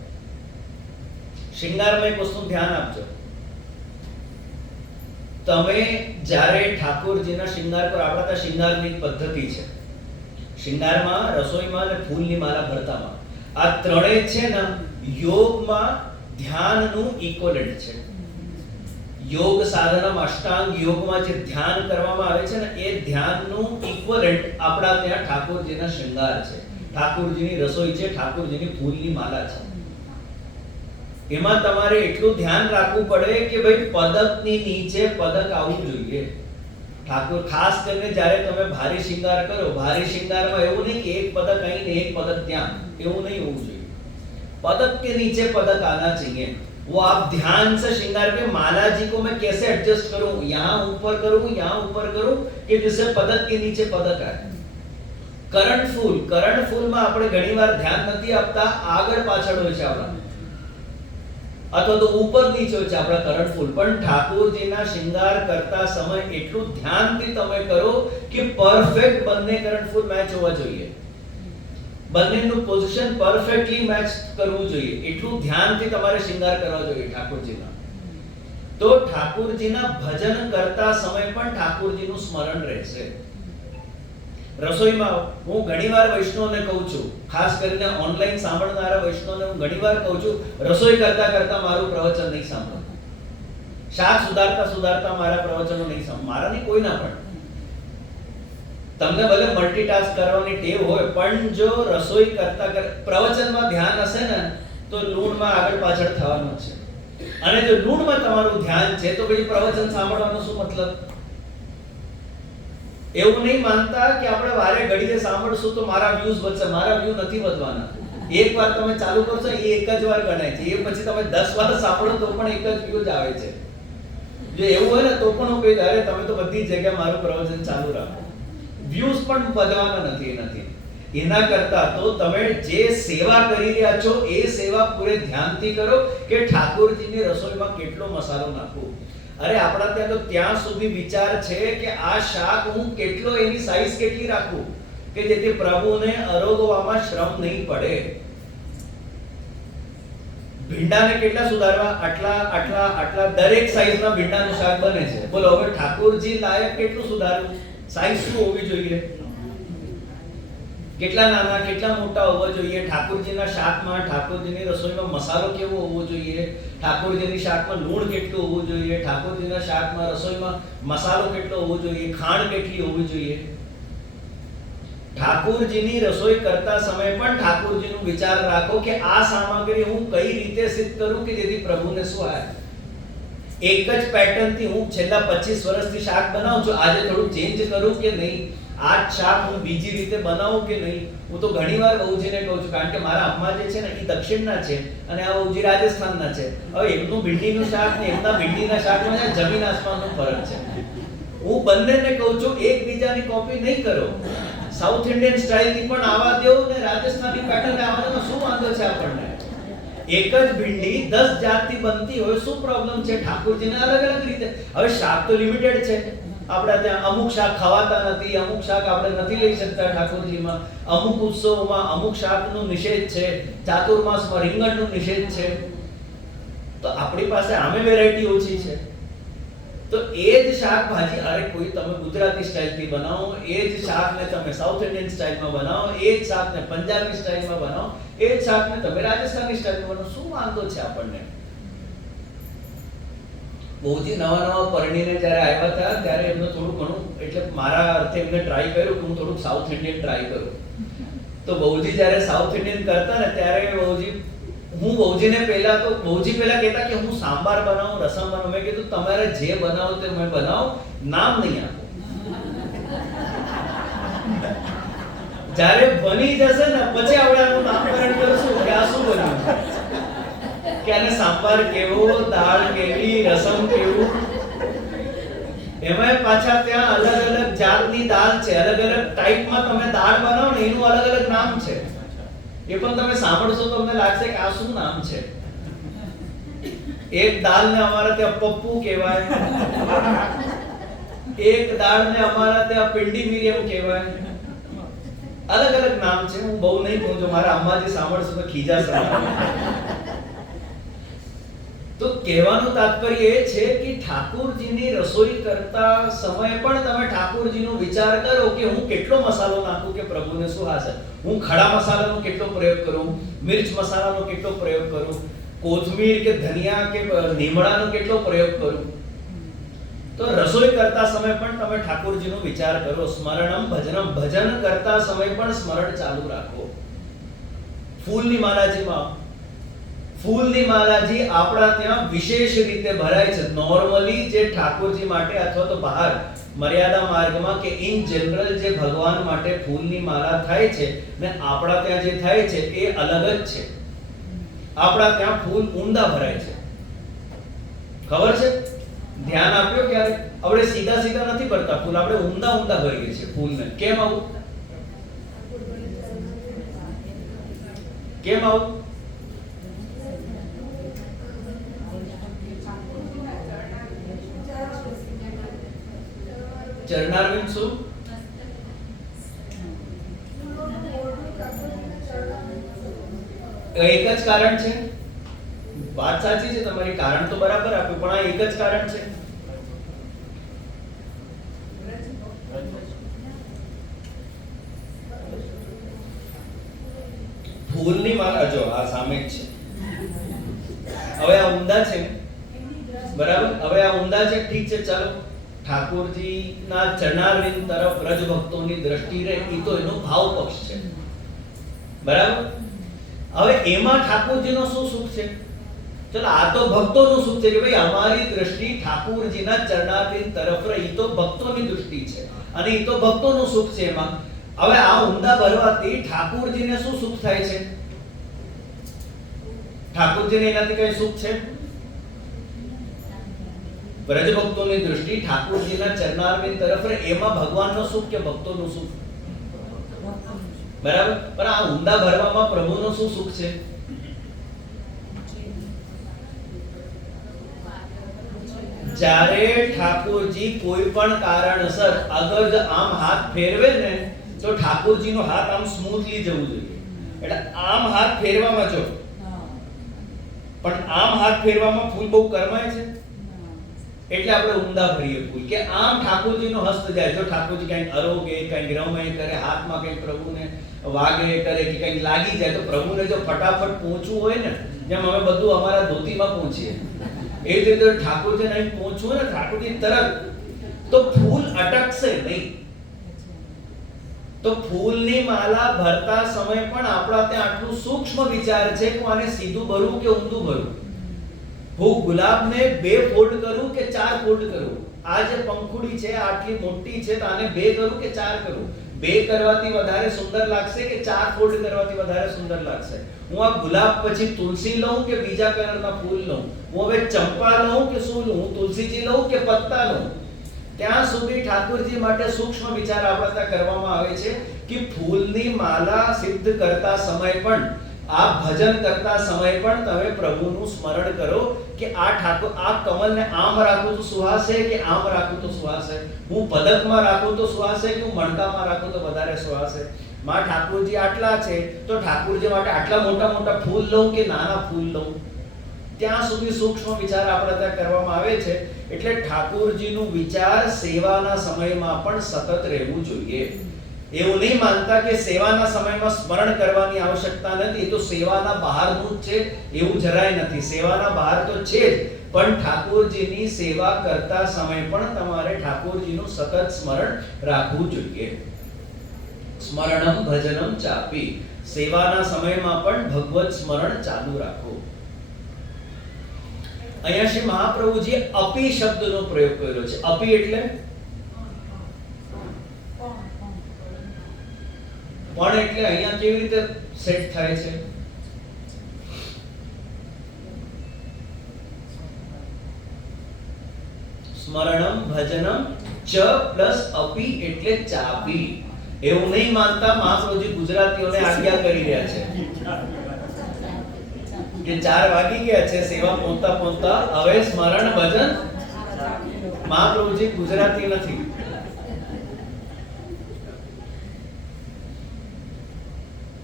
શૃંગારમાં એક વસ્તુ ધ્યાન આપજો, તમે જ્યારે ઠાકોરજીના શૃંગાર પર, આપણા ત્યાં શૃંગારની પદ્ધતિ છે, શૃંગારમાં, રસોઈમાં અને ફૂલની માલા ભરતામાં, આ ત્રણેય છે ને યોગમાં ધ્યાનનું ઇક્વલન્ટ છે. યોગ સાધનમ અષ્ટાંગ યોગમાં જે ધ્યાન કરવામાં આવે છે ને એ ધ્યાનનું ઇક્વલન્ટ આપણા ત્યાં ઠાકોરજીના શૃંગાર છે, ઠાકોરજીની રસોઈ છે, ઠાકોરજીની ફૂલની માલા છે. એમાં તમારે એટલું ધ્યાન રાખવું પડે કે ભાઈ પદકની નીચે પદક આવવું જોઈએ. ઠાકોર ખાસ કરીને જ્યારે તમે ભારે શૃંગાર કરો, ભારે શૃંગારમાં એવું નહીં કે એક પદક અહીં ને એક પદક ત્યાં, એવું નહીં હોવું જોઈએ. પદક કે નીચે પદક આના चाहिए. वो आप ध्यान से श्रृंगार के माला जी को मैं कैसे एडजस्ट करूं, यहाँ ऊपर करूं कि जिससे पदक के नीचे पदक आए. કરંટ ફૂલમાં આપણે ઘણીવાર ધ્યાન નથી આપતા, આગળ પાછળ હોય છે આપણા, અથવા તો ઉપર નીચે હોય છે આપણા કરંટ ફૂલ. પણ ઠાકોરજીના શૃંગાર કરતા સમય એટલું ધ્યાનથી તમે કરો કે પરફેક્ટ બંને કરંટ ફૂલ મેચ હોવા જોઈએ, બંનેનું પોઝિશન પરફેક્ટલી મેચ કરવું જોઈએ, એટલું ધ્યાનથી તમારે શૃંગાર કરવા જોઈએ ઠાકોરજીના. તો ઠાકોરજીના ભજન કરતા સમય પણ ઠાકોરજીનું સ્મરણ રહેશે. રસોઈમાં હું ઘણીવાર વૈષ્ણવને કહું છું, ખાસ કરીને ઓનલાઈન સાંભળનારા વૈષ્ણવને હું ઘણીવાર કહું છું, રસોઈ કરતા કરતા મારું પ્રવચન નહીં સાંભળો, શાક સુધારતા મારા પ્રવચનો નહીં સાંભળો, મારા નહીં કોઈના પણ. તમને ભલે મલ્ટીટાસ્ક કરવાની ટેવ હોય, પણ જો રસોઈ કરતા પ્રવચનમાં ધ્યાન હશે ને તો લૂણમાં આગળ પાછળ થવાનું છે. અને જો લૂણમાં તમારું ધ્યાન છે તો પછી પ્રવચન સાંભળવાનો શું મતલબ? એવું નહીં માનતા કે આપણે વારે ઘડીએ સાંભળશું તો મારા વ્યૂઝ વધશે. મારા વ્યૂ નથી વધવાના. એકવાર તમે ચાલુ કરશો એ એક જ વાર ગણાય છે, એ પછી તમે 10 વાર સાંભળો તો પણ એક જ વ્યૂ જ આવે છે. જો એવું હોય ને તો પણ હું કહી દઉં, અરે તમે તો બધી જગ્યાએ મારું પ્રવચન ચાલુ રાખો, વ્યૂઝ પણ વધવાના નથી એનાથી. એના કરતા તો તમે જે સેવા કરી રહ્યા છો એ સેવા પૂરે ધ્યાનથી કરો કે ઠાકોરજીની રસોઈમાં કેટલો મસાલો નાખવો. અરે આપણા ત્યાં તો ત્યાં સુધી વિચાર છે કે આ શાક હું કેટલો, એની સાઈઝ કેટલી રાખું કે જેથી પ્રભુને અરોગવામાં શ્રમ નહીં પડે. ભીંડાને કેટલા સુધારવા, આટલા દરેક સાઈઝના ભીંડાનું શાક બને છે. બોલો હવે ઠાકોરજી લાયક કેટલું સુધારવું? સાઈઝ શું હોવી જોઈએ, કેટલા નાના કેટલા મોટા હોવા જોઈએ, ઠાકોરજીના શાકમાં ઠાકોરજીની રસોઈમાં મસાલો કેવો હોવો જોઈએ, ઠાકોરજીની શાકમાં લૂણ કેટલું હોવું જોઈએ, ઠાકોરજીના શાકમાં રસોઈમાં મસાલો કેટલો હોવો જોઈએ, ખાંડ કેટલી હોવી જોઈએ. ઠાકોરજીની રસોઈ કરતા સમયે પણ ઠાકોરજીનું વિચાર રાખો કે આ સામગ્રી હું કઈ રીતે સિદ્ધ કરું કે જેથી પ્રભુને સુહાય. એક જ પેટર્નથી હું છેલ્લા 25 વર્ષથી શાક બનાવું છું, આજે થોડું ચેન્જ કરું કે નહીં, આ શાક હું બીજી રીતે બનાવું કે નહીં. હું તો ઘણીવાર બહુજીને કહું છું, કારણ કે મારા અમ્મા જે છે ને એ દક્ષિણના છે અને આ બહુજી રાજસ્થાનના છે. હવે એમનું ભીંડીનું શાક ને એમના ભીંડીના શાકમાં જમીન આસમાનનો ફરક છે. હું બંનેને કહું છું એકબીજાની કોપી નહીં કરો, સાઉથ ઇન્ડિયન સ્ટાઇલથી પણ આવા દો ને રાજસ્થાની પેટર્ન આવવાનો શું વાંધો છે આપણને? એક જ ભીંડી 10 જાતથી બનતી હોય, શું પ્રોબ્લેમ છે? ઠાકોરજીને અલગ અલગ રીતે. હવે શાક તો લિમિટેડ છે આપણા ત્યાં, અમુક શાક ખવાતા નથી, અમુક શાક આપણે નથી લઈ શકતા ઠાકોરજીમાં, અમુક ઉત્સવોમાં અમુક શાકનો નિષેધ છે, ચાતુર્માસમાં રીંગણનો નિષેધ છે. તો આપણી પાસે આમે વેરાયટી ઓછી છે. તો એ જ શાકભાજી, અરે કોઈ તમે ગુજરાતી સ્ટાઇલથી બનાવો, એ જ શાકને તમે સાઉથ ઇન્ડિયન સ્ટાઇલમાં બનાવો, એ જ શાકને પંજાબી સ્ટાઇલમાં બનાવો, એ જ શાકને તમે રાજસ્થાની સ્ટાઇલમાં બનાવો, શું વાંધો છે આપણને? બહુજી નવા પરણીને જ્યારે આવ્યા હતા ત્યારે એમને થોડું ઘણું, એટલે મારા અર્થે એમને ટ્રાય કર્યું કે હું થોડુંક સાઉથ ઇન્ડિયન ટ્રાય કરું. તો બહુજી જ્યારે સાઉથ ઇન્ડિયન કરતા ને ત્યારે બહુજીને બહુજી પહેલા કહેતા કે હું સાંભાર બનાવું, રસમ બનાવું. મેં કીધું તમારે જે બનાવો તે મેં બનાવો, નામ નહીં આપો. જ્યારે બની જશે ને પછી આપણે આનું નામકરણ કરશું કે આ શું બન્યું, કે આને સાંભાર કેવો, દાળ કેવી, રસમ કેવું. એમાં પાછા ત્યાં અલગ અલગ જાતની દાળ છે, અલગ અલગ ટાઈપમાં તમે દાળ બનાવો ને એનું અલગ અલગ નામ છે. એ પણ તમે સાંભળશો તો તમને લાગશે કે આ શું નામ છે. એક દાળને અમારા ત્યાં પપ્પુ કહેવાય, એક દાળને અમારા ત્યાં પિંડી મિરિયમ કહેવાય. અલગ અલગ નામ છે. હું બહુ નહીં કહું, જો મારા અમ્માજી સાંભળશો તો ખીજાશે. તો કહેવાનું તાત્પર્ય એ છે કે ઠાકોરજીની રસોઈ કરતા સમયે પણ તમે ઠાકોરજીનો વિચાર કરો કે હું કેટલો મસાલો નાખું કે પ્રભુને સુહાશે. હું ખડા મસાલાનો કેટલો પ્રયોગ કરું, મિર્ચ મસાલાનો કેટલો પ્રયોગ કરું, કોથમીર કે ધનિયા કે લીમડાનો કેટલો પ્રયોગ કરું. તો રસોઈ કરતા સમય પણ તમે ઠાકોરજીનો વિચાર કરો. સ્મરણમ ભજનમ, ભજન કરતા સમય પણ સ્મરણ ચાલુ રાખો. ફૂલની માલાજીમાં, ફૂલની માલાજી આપણા ત્યાં વિશેષ રીતે ભરાય છે. નોર્મલી જે ઠાકોરજી માટે અથવા તો બહાર મર્યાદા માર્ગમાં કે ઇન જનરલ જે ભગવાન માટે ફૂલની માળા થાય છે ને આપણા ત્યાં જે થાય છે એ અલગ જ છે. આપણા ત્યાં ફૂલ ઊંડા ભરાય છે. ખબર છે? ધ્યાન આપ્યો ક્યારે? આપણે સીધા સીધા નથી ભરતા ફૂલ, આપણે ઊંડા ઊંડા ભરીએ છીએ ફૂલને. કેમ આવું? કેમ આવું? ચરણારવિંદ શું? એક જ કારણ છે. વાત સાચી છે તમારી, કારણ તો બરાબર આપ્યું, પણ આ એક જ કારણ છે. ફૂલની માળા જો આ સામે જ છે. હવે આ ઊંડા છે, બરાબર? હવે આ ઊંડા છે, ઠીક છે, ચાલો ઠાકોરજીના ચરણારવિંદ તરફ વ્રજ ભક્તોની દ્રષ્ટિ રહે, એ તો એનો ભાવ પક્ષ છે, બરાબર? હવે એમાં ઠાકોરજીનો શું સુખ છે? ચલો આ તો ભક્તોનું સુખ છે કે ભાઈ અમારી દ્રષ્ટિ ઠાકોરજીના ચરણારવિંદ તરફ રહે, એ તો ભક્તોની દૃષ્ટિ છે અને એ તો ભક્તોનું સુખ છે. એમાં હવે આ ઊંડા ભરવાથી ઠાકોરજીને શું સુખ થાય છે? ઠાકોરજીને એનાથી કઈ સુખ છે? વ્રજ ભક્તોની દૃષ્ટિ ઠાકોરજીના ચરણારવિંદ તરફ રહે, એમાં ભગવાનનો સુખ કે ભક્તોનું સુખ? બરાબર? પણ આ ઊંડા ભરવામાં પ્રભુનો શું સુખ છે? જ્યારે ઠાકોરજી કોઈ પણ કારણસર અગર આમ હાથ ફેરવે ને તો ઠાકોરજીનો હાથ આમ સ્મૂથલી જવું જોઈએ. એટલે આમ હાથ ફેરવામાં જો, પણ આમ હાથ ફેરવામાં ફૂલ બહુ કરમાય છે, એટલે આપણે ઊંડા ભરીએ ફૂલ કે આમ ઠાકોરજીનો હસ્ત જાય. જો ઠાકોરજી કંઈક અરોગે, કંઈક રમે કરે, હાથમાં કંઈક પ્રભુને વાગે કરે કે કંઈક લાગી જાય, તો પ્રભુને જો ફટાફટ પહોંચવું હોય ને, જેમ અમે બધું અમારા ધોતીમાં પહોંચીએ, એ રીતે ઠાકોરજીને અહીં પહોંચવું હોય ને ઠાકોરજી તરત, તો ફૂલ અટકશે નહીં. તો ફૂલની માલા ભરતા સમય પણ આપણા ત્યાં આટલું સૂક્ષ્મ વિચાર છે કે હું આને સીધું ભરું કે ઊંધું ભરું, હું ગુલાબને 2 ફોલ્ડ કરું કે 4 ફોલ્ડ કરું, આ જે પંખુડી છે આટલી મોટી છે તો આને 2 કરું કે 4 કરું, 2 કરવાથી વધારે સુંદર લાગશે કે 4 ફોલ્ડ કરવાથી વધારે સુંદર લાગશે? હું આ ગુલાબ પછી તુલસી લઉં કે બીજા કલરના ફૂલ લઉં, હું હવે ચંપા લઉં કે શું લઉં, તુલસીજી લઉં કે પત્તા લઉં? ત્યાં સુધી ઠાકોરજી માટે સૂક્ષ્મ વિચાર આપણા ત્યાં કરવામાં આવે છે કે ફૂલની માલા સિદ્ધ કરતા સમય પણ, આ ભજન કરતા સમય પણ તમે પ્રભુનું સ્મરણ કરો કે આ ઠાકોર, આ કમલને આમ રાખું તો સુહાસે કે આમ રાખું તો સુહાસે, હું પદકમાં રાખું તો સુહાસે કે હું મણકામાં રાખું તો વધારે સુહાસે. માં ઠાકોરજી આટલા છે તો ઠાકોરજી માટે આટલા મોટા મોટા ફૂલ લઉં કે નાના ફૂલ લઉં? ત્યાં સુધી સૂક્ષ્મ વિચાર આપણે ત્યાં કરવામાં આવે છે. એટલે ઠાકોરજીનું વિચાર સેવાના સમયમાં પણ સતત રહેવું જોઈએ. એવું નહીં માનતા કે સેવાના સમયમાં સ્મરણ કરવાની આવશ્યકતા નથી, તો સેવાના બહારનું જ છે એવું જરાય નથી. સેવાના બહાર તો છે જ, પણ ઠાકોરજીની સેવા કરતા સમય પણ તમારે ઠાકોરજીનું સતત સ્મરણ રાખવું જોઈએ. સ્મરણમ ભજનમ ચાપી, સેવાના સમયમાં પણ ભગવત સ્મરણ ચાલુ રાખો. અહીંયા શ્રી મહાપ્રભુજીએ અપી શબ્દનો પ્રયોગ કર્યો છે. અપી એટલે પણ, એટલે અહીંયા કેવી રીતે સેટ થાય છે? સ્મરણમ ભજનમ ચ પ્લસ અપી એટલે ચાપી. એવું નહીં માનતા મહાપ્રભુજી ગુજરાતીઓને આજ્ઞા કરી રહ્યા છે કે 4 વાગી ગયા છે, સેવા પહોંચતા પહોંચતા હવે સ્મરણ ભજન. મહાપ્રભુજી ગુજરાતી નથી.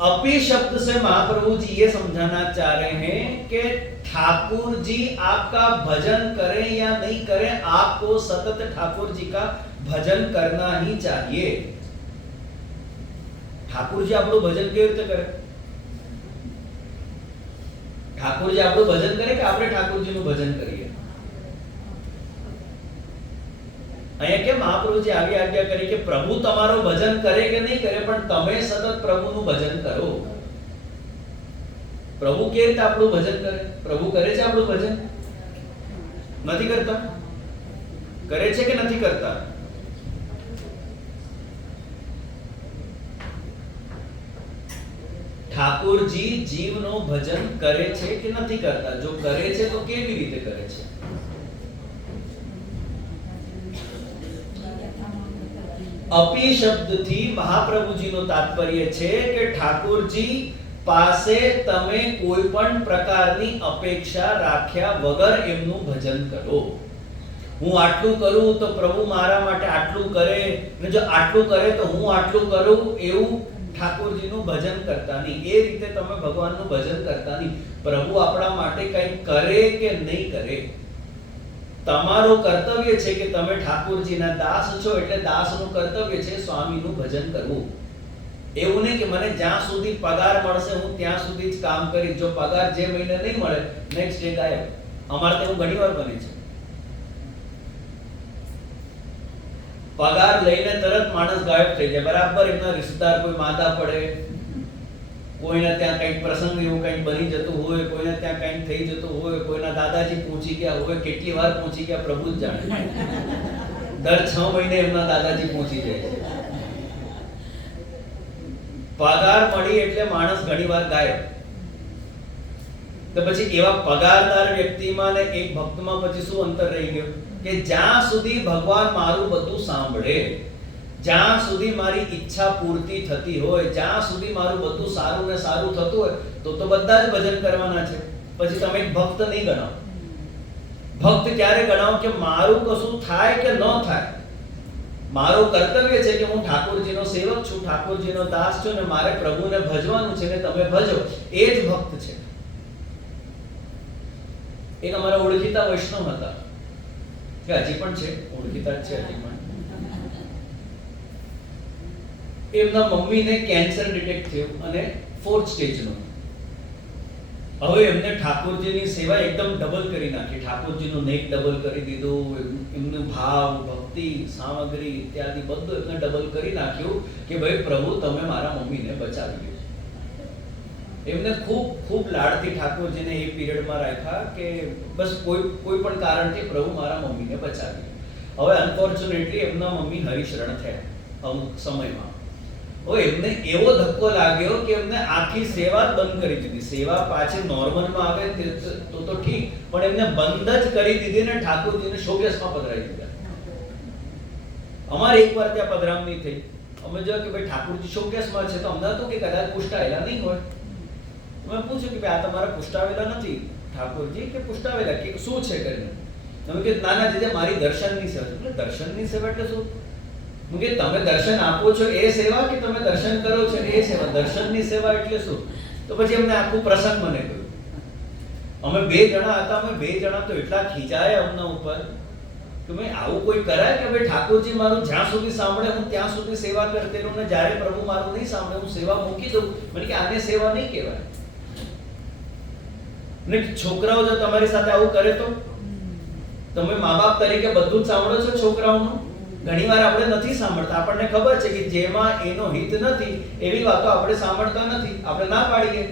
अपी शब्द से महाप्रभु जी ये समझाना चाह रहे हैं कि ठाकुर जी आपका भजन करें या नहीं करें, आपको सतत ठाकुर जी का भजन करना ही चाहिए. ठाकुर जी આપણું ભજન કેવી રીતે કરે? ઠાકોરજી આપણું ભજન કરે કે આપણે ઠાકોરજીનું ભજન કરીએ? અહીંયા કે મહાપ્રભુજી આવી આજ્ઞા કરી કે પ્રભુ તમારું ભજન કરે કે નહીં કરે, પણ તમે સતત પ્રભુનું ભજન કરો. પ્રભુ કેવી રીતે આપણું ભજન કરે? પ્રભુ કરે છે આપણું ભજન? નથી કરતા? કરે છે કે નથી કરતા? ઠાકોરજી જીવનો ભજન કરે છે કે નથી કરતા? જો કરે છે તો કેવી રીતે કરે છે? अपी शब्दથી મહાપ્રભુજીનો તાત્પર્ય છે કે ઠાકોરજી પાસે તમે કોઈ પણ પ્રકારની અપેક્ષા રાખ્યા વગર એમનું ભજન કરો. હું આટલું કરું તો પ્રભુ મારા માટે આટલું કરે, અને જો આટલું કરે તો હું આટલું કરું, એવું ઠાકોરજીનું ભજન કરતા નહીં. એ રીતે તમે ભગવાનનું ભજન કરતા નહીં. પ્રભુ આપણા માટે કંઈ કરે કે નહીં કરે, તમારું કર્તવ્ય છે કે તમે ઠાકોરજીના દાસ છો, એટલે દાસનું કર્તવ્ય છે સ્વામીનું ભજન કરવું. એવું નહીં કે મને જ્યાં સુધી પગાર મળશે હું ત્યાં સુધી જ કામ કરીશ, જો પગાર જે મહિને નહીં મળે નેક્સ્ટ ડે ગાયબ. અમારે તો એવું ઘણી વાર બને છે. પગાર લઈને તરત માણસ ગાયબ થઈ જાય. બરાબર એમના રિશ્તેદાર કોઈ માંદા પડે, કોઈના ત્યાં કંઈક પ્રસંગ એવું કંઈક બની જતું હોય, કોઈના ત્યાં કંઈક થઈ જતું હોય, કોઈના દાદાજી પહોંચી ગયા હોય, કેટલી વાર પહોંચી ગયા પ્રભુ જ જાણે. દર 6 મહિને એમના દાદાજી પહોંચી જાય છે. પગાર મળી એટલે માણસ ઘણીવાર ગાયબ. તો પછી એવા પગારદાર વ્યક્તિમાં ને એક ભક્તમાં પછી શું અંતર રહી ગયો કે જ્યાં સુધી ભગવાન મારું બધું સાંભળે, જ્યાં સુધી મારી ઈચ્છા પૂર્તિ થતી હોય, જ્યાં સુધી મારું બધું સારું ને સારું થતું હોય તો બધા જ ભજન કરવાના છે. પછી તમે એક ભક્ત નહીં ગણાવો. ભક્ત ક્યારે ગણાવો કે મારું કશું થાય કે ન થાય, મારું કર્તવ્ય છે કે હું ઠાકોરજીનો સેવક છું, ઠાકોરજીનો દાસ છું ને મારે પ્રભુને ભજવાનું છે ને તમે ભજો, એ જ ભક્ત છે. એક અમારા ઓળખીતા વૈષ્ણવ હતા, કે હજી પણ છે, ઓળખીતા જ છે હજી પણ. એમના મમ્મીને કેન્સર ડિટેક્ટ થયું અને 4th સ્ટેજનો. હવે એમને ઠાકોરજીની સેવા એકદમ ડબલ કરી નાખી, ઠાકોરજીનું નેક ડબલ કરી દીધું, એમનું ભાવ, ભક્તિ, સામગ્રી ઇત્યાદિ બધું એમને ડબલ કરી નાખ્યું કે ભાઈ પ્રભુ તમે મારા મમ્મીને બચાવી લો. એમને ખૂબ ખૂબ લાડથી ઠાકોરજીને એ પીરિયડમાં રાખ્યા કે બસ કોઈ પણ કારણથી પ્રભુ મારા મમ્મીને બચાવી લો. હવે અનફોર્ચ્યુનેટલી એમના મમ્મી હરિશરણ થયા અમુક સમયમાં. હવે એમને એવો ધક્કો લાગ્યો કે એમને આખી સેવા જ બંધ કરી દીધી. સેવા પાછી નોર્મલમાં આવે તો ઠીક, પણ એમને બંધ જ કરી દીધી ને ઠાકોરજીને શોકેસમાં પધરાવી દીધા. અમારે એકવાર ત્યાં પધરામણી થઈ, અમે જોયું કે ભાઈ ઠાકોરજી શોકેસમાં છે તો અમને તો કે કદાચ પુષ્ટાયેલા નહીં હોય. મેં પૂછ્યું કે ભાઈ આ તમારા પુષ્ટાવેલા નથી ઠાકોરજી, કે પુષ્ટાવેલા કે શું છે કરીને? તમે કે નાના જીજે મારી દર્શનની સેવા. એટલે દર્શનની સેવા એટલે શું? કે તમે દર્શન આપો છો એ સેવા કે તમે દર્શન કરો છો એ સેવા? દર્શનની સેવા એટલે શું? તો પછી એમને આખું પ્રસંગ મને કહ્યું. અમે 2 જણા હતા, અમે 2 જણા તો એટલા ખીજાયા અમના ઉપર કે ભાઈ આવું કોઈ કરાય કે ભાઈ ઠાકોરજી મારું જ્યાં સુધી સાંભળે હું ત્યાં સુધી સેવા કરતે રહું, ને જ્યારે પ્રભુ મારું નહીં સાંભળે હું સેવા મૂકી દઉં. મને કે આને સેવા નહીં કહેવાય. ને છોકરાઓ જો તમારી સાથે આવું કરે તો તમે મા બાપ તરીકે બધું જ સાંભળો છો છોકરાઓનું? ઘણીવાર આપણે નથી સાંભળતા. આપણને ખબર છે કે જેમાં એનો હિત નથી એવી વાતો આપણે સાંભળતા નથી, આપણે ના પાડીએ.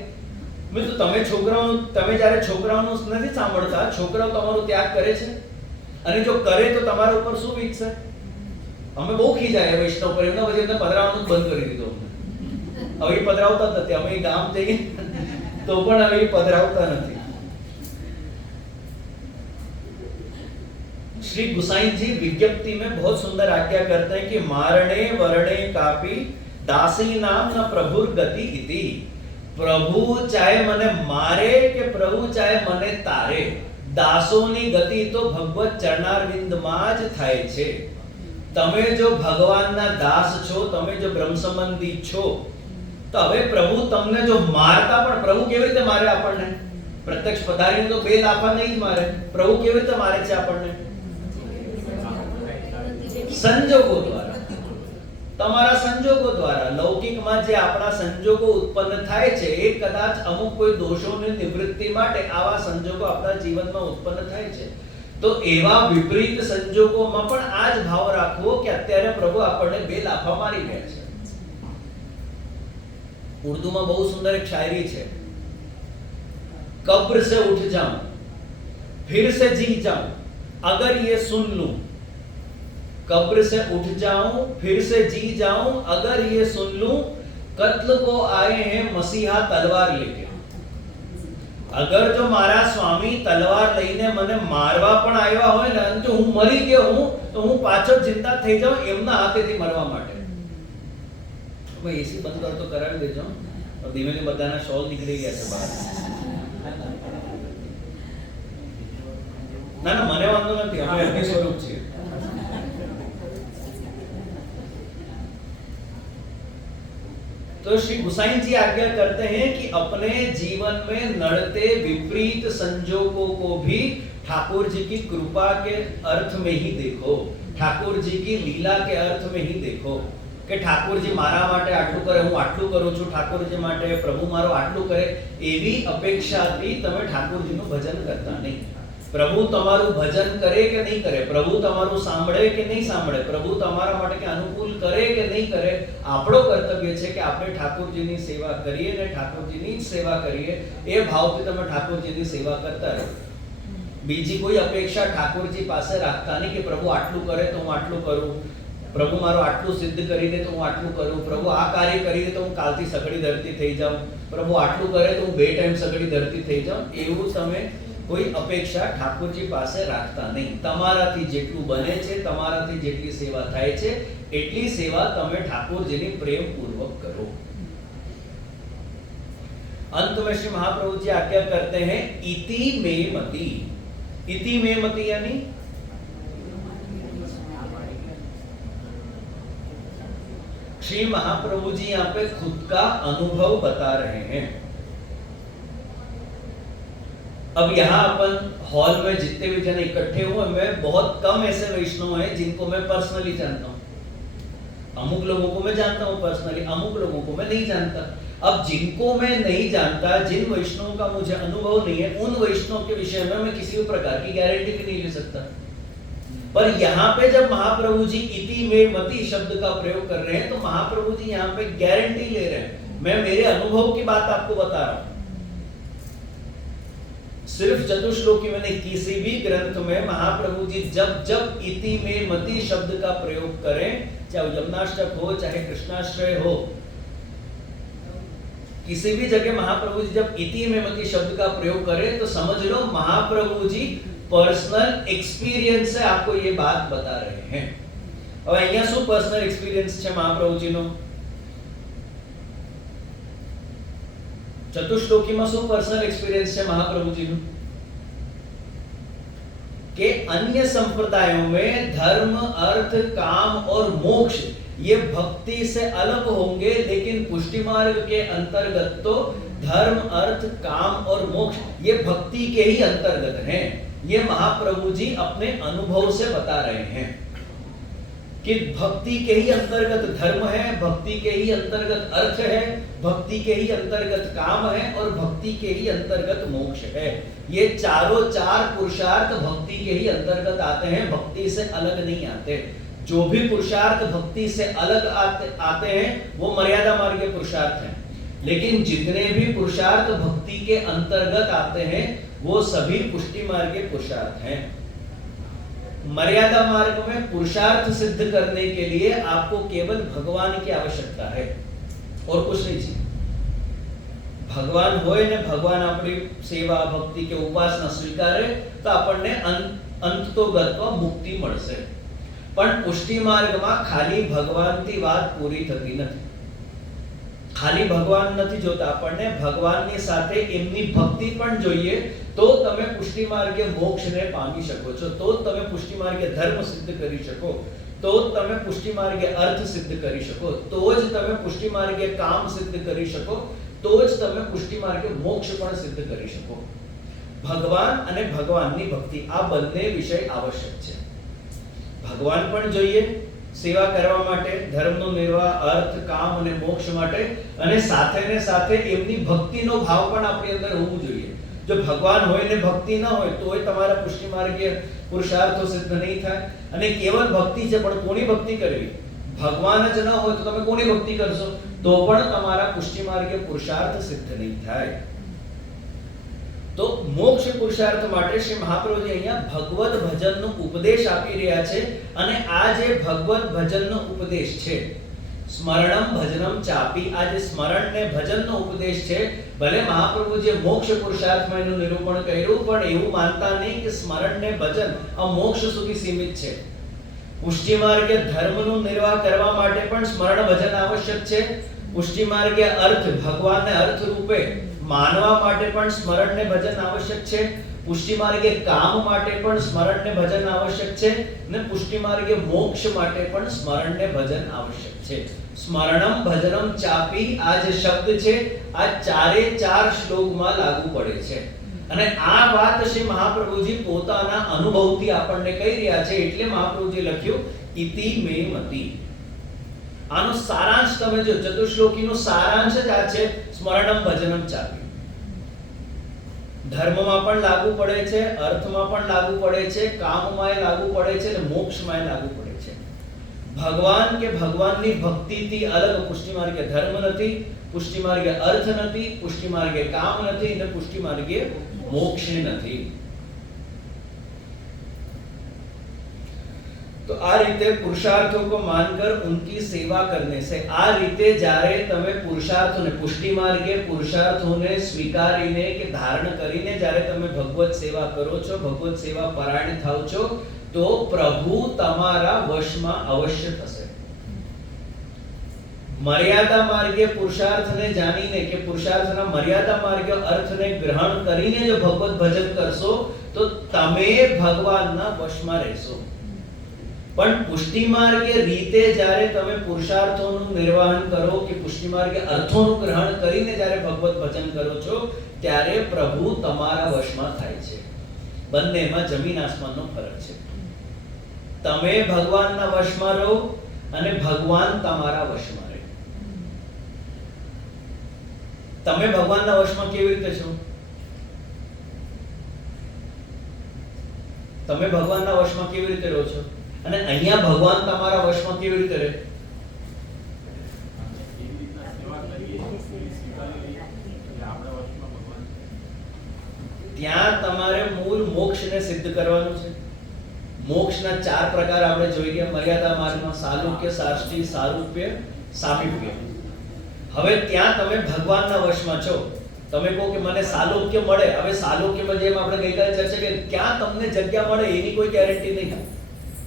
મિત્રો તમે જ્યારે છોકરાઓનું નથી સાંભળતા, છોકરાઓ તમારું ત્યાગ કરે છે, અને જો કરે તો તમારા ઉપર શું વીતશે? અમે બહુ ખીજાય વૈષ્ણવ પર, એમના પછી એમને પધરાવવાનું જ બંધ કરી દીધું. હવે એ પધરાવતા જ નથી. અમે ગામ જઈએ તો પણ હવે એ પધરાવતા નથી. श्री गुसाई जी विज्ञप्ति में बहुत सुंदर आज्ञा करते हैं कि मारणे वरणे कापी दासी नाम न प्रभुर गति इति. प्रभु चाहे મને મારે કે પ્રભુ ચાહે મને તારે, દાસોની ગતિ તો ભગવત ચરણારવિંદમાં જ થાય છે. તમે જો ભગવાનના દાસ છો, તમે જો બ્રહ્મ સંબંધી છો, તો હવે પ્રભુ તમને જો મારતા પણ પ્રભુ કેવી રીતે મારે આપણને? પ્રત્યક્ષ પધારીને તો 2 લાફા નહીં જ મારે. પ્રભુ કેવી રીતે મારે છે આપણને? સંજોગો દ્વારા. તમારા સંજોગો દ્વારા. લૌકિકમાં જે આપણા સંજોગો ઉત્પન્ન થાય છે એ કદાચ અમુક કોઈ દોષોની નિવૃત્તિ માટે આવા સંજોગો આપણા જીવનમાં ઉત્પન્ન થાય છે. તો એવા વિપરીત સંજોગોમાં પણ આ જ ભાવ રાખવો કે અત્યારે પ્રભુ આપણને 2 લાફા મારી રહ્યા છે. ઉર્દુમાં બહુ સુંદર એક શાયરી છે, कब्र से उठ जाऊं फिर से जी जाऊं अगर ये सुन लूं. कब्र से उठ जाऊं फिर से जी जाऊं अगर ये सुन लूं, कत्ल को आए हैं मसीहा तलवार लेके. અગર જો મારા સ્વામી તલવાર લઈને મને મારવા પણ આવ્યા હોય ને અને જો હું મરી ગયો હું તો હું પાછો જિંદા થઈ જાઉં એમના હાથેથી મરવા માટે. ભાઈ એસી બંધ કર તો કરાવી દેજો. ધીમે ધીમે બધાના શોલ નીકળી ગયા છે બહાર. ના ના મને વાંધો નથી, આપણે એમની સ્વરૂપ છીએ. तो श्री गुसाई जी आज्ञा करते हैं कि अपने जीवन में नड़ते विपरीत संजोगों को भी ठाकुर जी की कृपा के अर्थ में ही देखो, ठाकुर जी की लीला के अर्थ में ही देखो કે ઠાકોરજી મારા માટે આટલું કરે, હું આટલું કરું છું ઠાકોરજી માટે, પ્રભુ મારો આટલું કરે એવી અપેક્ષાથી તમે ઠાકોરજીનું ભજન કરતા નહીં. પ્રભુ તમારું ભજન કરે કે નહીં કરે, પ્રભુ તમારું સાંભળે કે નહીં સાંભળે, પ્રભુ તમારા માટે કે અનુકૂળ કરે કે નહીં કરે, આપણો કર્તવ્ય છે કે આપણે ઠાકોરજીની સેવા કરીએ ને ઠાકોરજીની જ સેવા કરીએ. એ ભાવથી તમે ઠાકોરજીની સેવા કરતા રહો. બીજી કોઈ અપેક્ષા ઠાકોરજી પાસે રાખતા નહીં કે પ્રભુ આટલું કરે તો હું આટલું કરું, પ્રભુ મારો આટલું સિદ્ધ કરી દે તો હું આટલું કરું, પ્રભુ આ કાર્ય કરી દે તો હું કાલથી સગડી ધરતી થઈ જાઉં, પ્રભુ આટલું કરે તો હું 2 ટાઈમ સગડી ધરતી થઈ જાઉં. એવું તમે કોઈ અપેક્ષા ઠાકોરજી પાસે રાખતા નહીં. તમારાથી જેટલું બને છે, તમારાથી જેટલી સેવા થાય છે એટલી સેવા તમે ઠાકોરજીની પ્રેમપૂર્વક કરો. अंत में श्री महाप्रभु जी आज्ञा करते हैं इति मे मति. इति मे मति यानी श्री महाप्रभु जी यहाँ पे खुद का अनुभव बता रहे हैं. अब यहाँ अपन हॉल में जितने भी जन इकट्ठे हुए, मैं बहुत कम ऐसे वैष्णव हैं जिनको मैं पर्सनली जानता हूँ. अमुक लोगों को मैं जानता हूँ पर्सनली, अमुक लोगों को मैं नहीं जानता. अब जिनको मैं नहीं जानता, जिन वैष्णवों का मुझे अनुभव नहीं है, उन वैष्णव के विषय में मैं किसी भी प्रकार की गारंटी भी नहीं ले सकता. पर यहाँ पे जब महाप्रभु जी इति में मति शब्द का प्रयोग कर रहे हैं तो महाप्रभु जी यहाँ पे गारंटी ले रहे हैं. मैं मेरे अनुभव की बात आपको बता रहा हूं. सिर्फ चतुश्लोकी में नहीं, किसी भी ग्रंथ में महाप्रभु जी जब जब इति में मति शब्द का प्रयोग करें, चाहे यमुनाष्टक हो चाहे कृष्णाश्रय हो, किसी भी जगह महाप्रभु जी जब इति में मति शब्द का प्रयोग करें तो समझ लो महाप्रभु जी पर्सनल एक्सपीरियंस से आपको ये बात बता रहे हैं. अब અહીંયા શું पर्सनल एक्सपीरियंस છે મહાપ્રભુજીનો? ચતુશ્લોકીમાં શું पर्सनल एक्सपीरियंस છે મહાપ્રભુજીનો? कि अन्य संप्रदायों में धर्म, अर्थ, काम और मोक्ष ये भक्ति से अलग होंगे, लेकिन पुष्टि मार्ग के अंतर्गत तो धर्म, अर्थ, काम और मोक्ष ये भक्ति के ही अंतर्गत हैं. ये महाप्रभु जी अपने अनुभव से बता रहे हैं कि भक्ति के ही अंतर्गत धर्म है, भक्ति के ही अंतर्गत अर्थ है, भक्ति के ही अंतर्गत काम है और भक्ति के ही अंतर्गत मोक्ष है. ये चारों 4 पुरुषार्थ भक्ति के ही अंतर्गत आते हैं, भक्ति से अलग नहीं आते. जो भी पुरुषार्थ भक्ति से अलग आते हैं वो मर्यादा मार्ग के पुरुषार्थ हैं, लेकिन जितने भी पुरुषार्थ भक्ति के अंतर्गत आते हैं वो सभी पुष्टि मार्ग के पुरुषार्थ हैं. मर्यादा मार्ग में पुरुषार्थ सिद्ध करने के लिए आपको केवल भगवान की आवश्यकता है और कुछ नहीं चाहिए. भगवान होय ने भगवान अपनी सेवा भक्ति के उपासना स्वीकारे तो આપણને અંતતોગતમાં મુક્તિ મળશે. પણ પુષ્ટિ માર્ગમાં ખાલી ભગવાનથી વાત પૂરી થતી નથી. ખાલી ભગવાન નથી જોતા, આપણને ભગવાનની સાથે એમની ભક્તિ પણ જોઈએ તો તમે પુષ્ટિ માર્ગે મોક્ષને પામી શકો છો, તો તમે પુષ્ટિ માર્ગે ધર્મ સિદ્ધ કરી શકો, તો તમે પુષ્ટિ માર્ગે અર્થ સિદ્ધ કરી શકો, તો જ તમે પુષ્ટિ માર્ગે કામ સિદ્ધ કરી શકો, તો જ તમે પુષ્ટિ માર્ગે મોક્ષ પણ સિદ્ધ કરી શકો. ભગવાન અને ભગવાનની ભક્તિ આ બંને વિષય આવશ્યક છે. ભગવાન પણ જોઈએ સેવા કરવા માટે, ધર્મનો નિર્વાહ, અર્થ, કામ અને મોક્ષ માટે, અને સાથે ને સાથે એમની ભક્તિનો ભાવ પણ આપણી અંદર હોવું જોઈએ. જો ભગવાન હોય ને ભક્તિ ન હોય તોય તમારા પુષ્ટિ માર્ગે પુરુષાર્થો સિદ્ધ નહીં થાય. અને કેવલ ભક્તિ છે પણ કોની ભક્તિ કરવી? ભગવાન જ ન હોય તો તમે કોની ભક્તિ કરશો? તો પણ તમારા પુષ્ટિ માર્ગે પુરુષાર્થ સિદ્ધ નહીં થાય. તો મોક્ષ પુરુષાર્થ માટે શ્રી મહાપ્રભુજી અહીંયા ભગવદ ભજનનો ઉપદેશ આપી રહ્યા છે. અને આ જે ભગવદ ભજનનો ઉપદેશ છે સ્મરણમ ભજનમ ચાપી. આ જે સ્મરણ ને ભજનનો ઉપદેશ છે, ભલે મહાપ્રભુજીએ મોક્ષ પુરુષાર્થમાં એનું નિરૂપણ કર્યું, પણ એવું માનતા નહીં કે સ્મરણ ને ભજન આ મોક્ષ સુધી સીમિત છે. પુષ્ટિ માર્ગે ધર્મનું નિર્વાહ કરવા માટે પણ સ્મરણ ભજન આવશ્યક છે. પુષ્ટિ માર્ગે અર્થ, ભગવાનને અર્થ રૂપે માનવા માટે પણ સ્મરણ ને ભજન આવશ્યક છે. પુષ્ટિ માર્ગે કામ માટે પણ સ્મરણ ને ભજન આવશ્યક છે, અને પુષ્ટિ માર્ગે મોક્ષ માટે પણ સ્મરણ ને ભજન આવશ્યક છે. સ્મરણમ ભજનમ ચાપી, આ જે શબ્દ છે આ ચારે ચાર શ્લોકમાં લાગુ પડે છે. અને આ વાત શ્રી મહાપ્રભુજી પોતાના અનુભવથી આપણને કહી રહ્યા છે, એટલે મહાપ્રભુજી લખ્યું ઇતિ મે મતિ. આનો સારાંશ તમે જો, ચતુશ્લોકીનો સારાંશ જ આ છે, સ્મરણમ ભજનમ ચાપી. ધર્મમાં પણ લાગુ પડે છે, અર્થમાં પણ લાગુ પડે છે, કામમાં લાગુ પડે છે, અને મોક્ષમાં લાગુ પડે છે. ભગવાન કે ભગવાનની ભક્તિથી અલગ પુષ્ટિ માર્ગે ધર્મ નથી, પુષ્ટિ માર્ગે અર્થ નથી, પુષ્ટિ માર્ગે કામ નથી, અને પુષ્ટિ માર્ગે મોક્ષ નથી. तो आ रीते पुरुषार्थों को मानकर उनकी सेवा करने से, आ रीते जारे तमे पुरुषार्थों ने पुष्टि मार्गे पुरुषार्थों ने स्वीकारीने के धारण करीने जारे तमे भगवत सेवा करो छो, भगवत सेवा परायण थाओ छो, तो प्रभु तमारा वशમાં अवश्य થશે. મર્યાદા માર્ગે પુરુષાર્થને જાણીને કે પુરુષાર્થના મર્યાદા માર્ગે અર્થને ગ્રહણ કરીને જો ભગવત ભજન કરશો તો તમે ભગવાનના વશમાં રહેશો. પણ પુષ્ટિ માર્ગે રીતે જ્યારે તમે પુરુષાર્થોનું નિર્વહન કરો કે પુષ્ટિ માર્ગે અર્થોનું ગ્રહણ કરીને જ્યારે ભગવત ભજન કરો છો ત્યારે પ્રભુ તમારા વશમાં થાય છે. બંનેમાં જમીન આસમાનનો ફરક છે. તમે ભગવાનના વશમાં રહો અને ભગવાન તમારા વશમાં રહે. તમે ભગવાનના વશમાં કેવી રીતે છો? તમે ભગવાનના વશમાં કેવી રીતે રહો છો? અને અહીંયા ભગવાન તમારા વશમાં કેવી રીતે રહે? ત્યાં તમારે મૂળ મોક્ષને સિદ્ધ કરવાનું છે. મોક્ષના ચાર પ્રકાર આપણે જોઈ ગયા મર્યાદા માર્ગમાં: સાલુક્ય, સાષ્ટી, સારૂપ્ય, સામીપ્ય. હવે ત્યાં તમે ભગવાનના વશમાં છો. તમે કહો કે મને સાલોક્ય મળે. હવે સાલોક્યમાં જેમ આપણે ગઈકાલે ચર્ચા કરી, ક્યાં તમને જગ્યા મળે એની કોઈ ગેરંટી નહીં.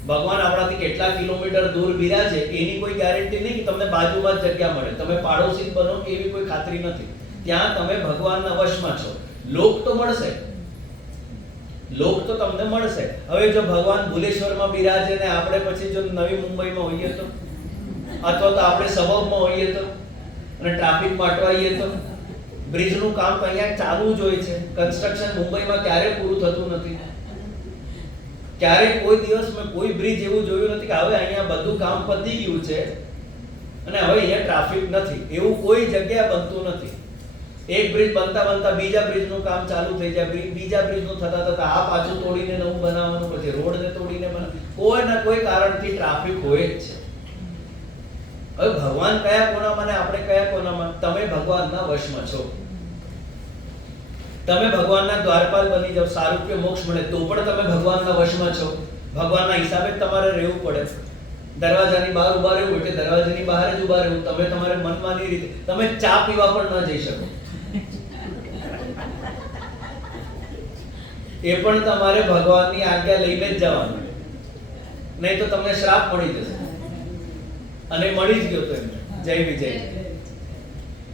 ભગવાન આપણાથી કેટલા કિલોમીટર દૂર બિરાજે એની કોઈ ગેરંટી નહીં કે તમને બાજુમાં જ જગ્યા મળે, તમે પાડોશી બનો એવી કોઈ ખાતરી નથી. ત્યાં તમે ભગવાનના વશમાં છો. લોક તો મળશે, લોક તો તમને મળશે. હવે જો ભગવાન ભુલેશ્વરમાં બિરાજે ને આપણે પછી જો નવી મુંબઈમાં હોઈએ તો, અથવા તો આપણે સબબમાં હોઈએ તો, અને ટ્રાફિકમાં અટવાઈએ તો, બ્રિજનું કામ તો અહીંયા ચાલુ જ હોય છે. કન્સ્ટ્રક્શન મુંબઈમાં ક્યારે પૂરું થતું નથી. ક્યારે કોઈ દિવસ મેં કોઈ બ્રિજ એવું જોયું નથી કે હવે અહીંયા બધું કામ પતી ગયું છે અને હવે અહીંયા ટ્રાફિક નથી. એવું કોઈ જગ્યાએ બનતું નથી. એક બ્રિજ બનતા બનતા બીજા બ્રિજનું કામ ચાલુ થઈ જાય, બીજા બ્રિજનું થતા થતા આ પાછું તોડીને નવું બનાવવાનું, પછી રોડને તોડીને કોઈ ના કોઈ કારણથી ટ્રાફિક હોય જ છે. હવે ભગવાન કયા કોનામાં ને આપણે કયા કોનામાં? તમે ભગવાનના વશમાં છો. તમે ભગવાનના દ્વારપાલ બની જાવ, સારૂપ્ય મોક્ષ મળે તો પણ તમે ભગવાનના વશમાં છો. ભગવાનના હિસાબે તમારે રહેવું પડે. દરવાજાની બહાર ઊભા રહેવું એટલે દરવાજાની બહાર જ ઊભા રહેવું. તમે તમારે મનમાની રીતે તમે ચા પીવા પણ ન જઈ શકો. એ પણ તમારે ભગવાનની આજ્ઞા લઈને જ જવાનું, નહીં તો તમને શ્રાપ મળી જશે. અને મળી જ ગયો તો એમને જય વિજય.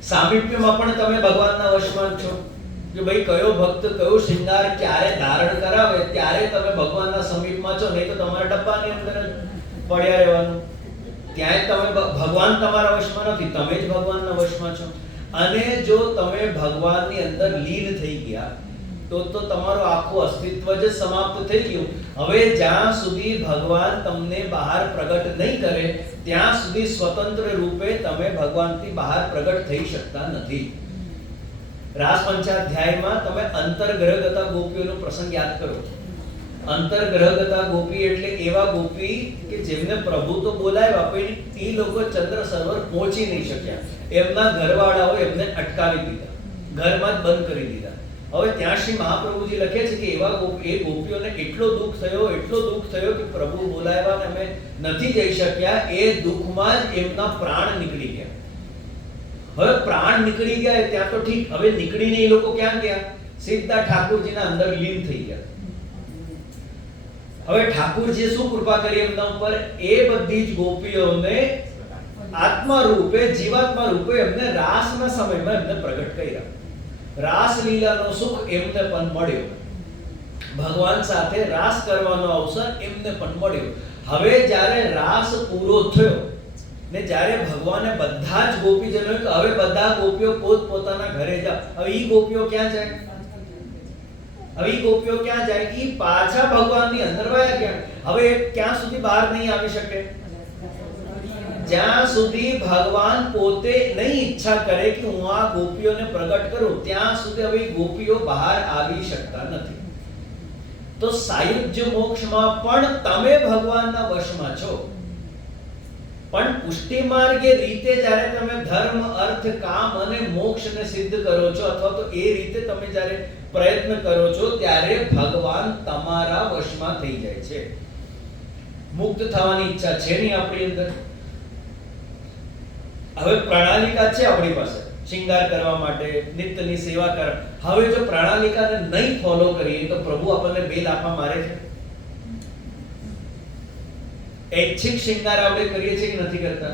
સામીપ્યમાં પણ તમે ભગવાનના વશમાં છો કે ભાઈ કયો ભક્ત કયો શૃંગાર ક્યારે ધારણ કરાવે ત્યારે તમે ભગવાનના સમીપમાં છો, નહીં તો તમારા ડબ્બાની અંદર જ પડ્યા રહેવાનું. ત્યાં તમે ભગવાન તમારા વશમાં નથી, તમે જ ભગવાનના વશમાં છો. અને જો તમે ભગવાનની અંદર લીન થઈ ગયા તો તમારું આખું અસ્તિત્વ જ સમાપ્ત થઈ ગયું. હવે જ્યાં સુધી ભગવાન તમને બહાર પ્રગટ નહીં કરે ત્યાં સુધી સ્વતંત્ર રૂપે તમે ભગવાનથી બહાર પ્રગટ થઈ શકતા નથી. રાસ પંચાધ્યાયમાં તમે અંતર્ગ્રહગતા ગોપીઓનો પ્રસંગ યાદ કરો. અંતર્ગ્રહગતા ગોપી એટલે એવા ગોપી કે જેમને પ્રભુ તો બોલાવ્યા પણ એ લોકો ચંદ્ર સરોવર પહોંચી નહીં શક્યા. એમના ઘરવાળાઓ એમને અટકાવી દીધા, ઘરમાં જ બંધ કરી દીધા. હવે ત્યાં શ્રી મહાપ્રભુજી લખે છે કે એવા ગોપીઓને એટલો દુઃખ થયો કે પ્રભુ બોલાવ્યા ને અમે નથી જઈ શક્યા, એ દુઃખમાં જ એમના પ્રાણ નીકળી ગયા. હવે પ્રાણ નીકળી ગયા ત્યાં તો ઠીક, હવે નીકળીને એ લોકો ક્યાં ગયા? સીધા ઠાકોરજીના અંદર લીન થઈ ગયા. હવે ઠાકોરજીએ શું કૃપા કરી એમના ઉપર? એ બધી જ ગોપીઓને આત્મા રૂપે, જીવાત્મા રૂપે એમને રાસના સમયમાં એમને પ્રગટ કર્યા. રાસલીલાનો સુખ એમને પણ મળ્યો, ભગવાન સાથે રાસ કરવાનો અવસર એમને પણ મળ્યો. હવે જ્યારે રાસ પૂરો થયો ને જ્યારે ભગવાને બધા જ ગોપીજનોએ કે હવે બધા ગોપીઓ પોતપોતાના ઘરે જાઓ, હવે ઈ ગોપીઓ ક્યાં જાય? હવે ઈ ગોપીઓ ક્યાં જાય? ઈ પાછા ભગવાનની અંદર વયા ગયા. હવે ક્યાં સુધી બહાર નહીં આવી શકે? જ્યાં સુધી ભગવાન પોતે નહીં ઈચ્છા કરે કે હું આ ગોપીઓને પ્રગટ કરું, ત્યાં સુધી હવે ગોપીઓ બહાર આવી શકતા નથી. તો સાયુજ્ય મોક્ષમાં પણ તમે ભગવાનના વશમાં છો, પણ પુષ્ટિ માર્ગે રીતે જ્યારે તમે ધર્મ, અર્થ, કામ અને મોક્ષને સિદ્ધ કરો છો, અથવા તો એ રીતે તમે જ્યારે પ્રયત્ન કરો છો, ત્યારે ભગવાન તમારા વશમાં થઈ જાય છે. મુક્ત થવાની ઈચ્છા છે નહીં આપણી અંદર. હવે પ્રણાલિકા છે આપણી પાસે શિંગાર કરવા માટે, નિત્યની સેવા કરવા. હવે જો પ્રણાલિકાને નહીં ફોલો કરીએ તો પ્રભુ આપણને બેલ આપવા મારે છે. ઐચ્છિક શિંગાર આપણે કરીએ છીએ કે નથી કરતા?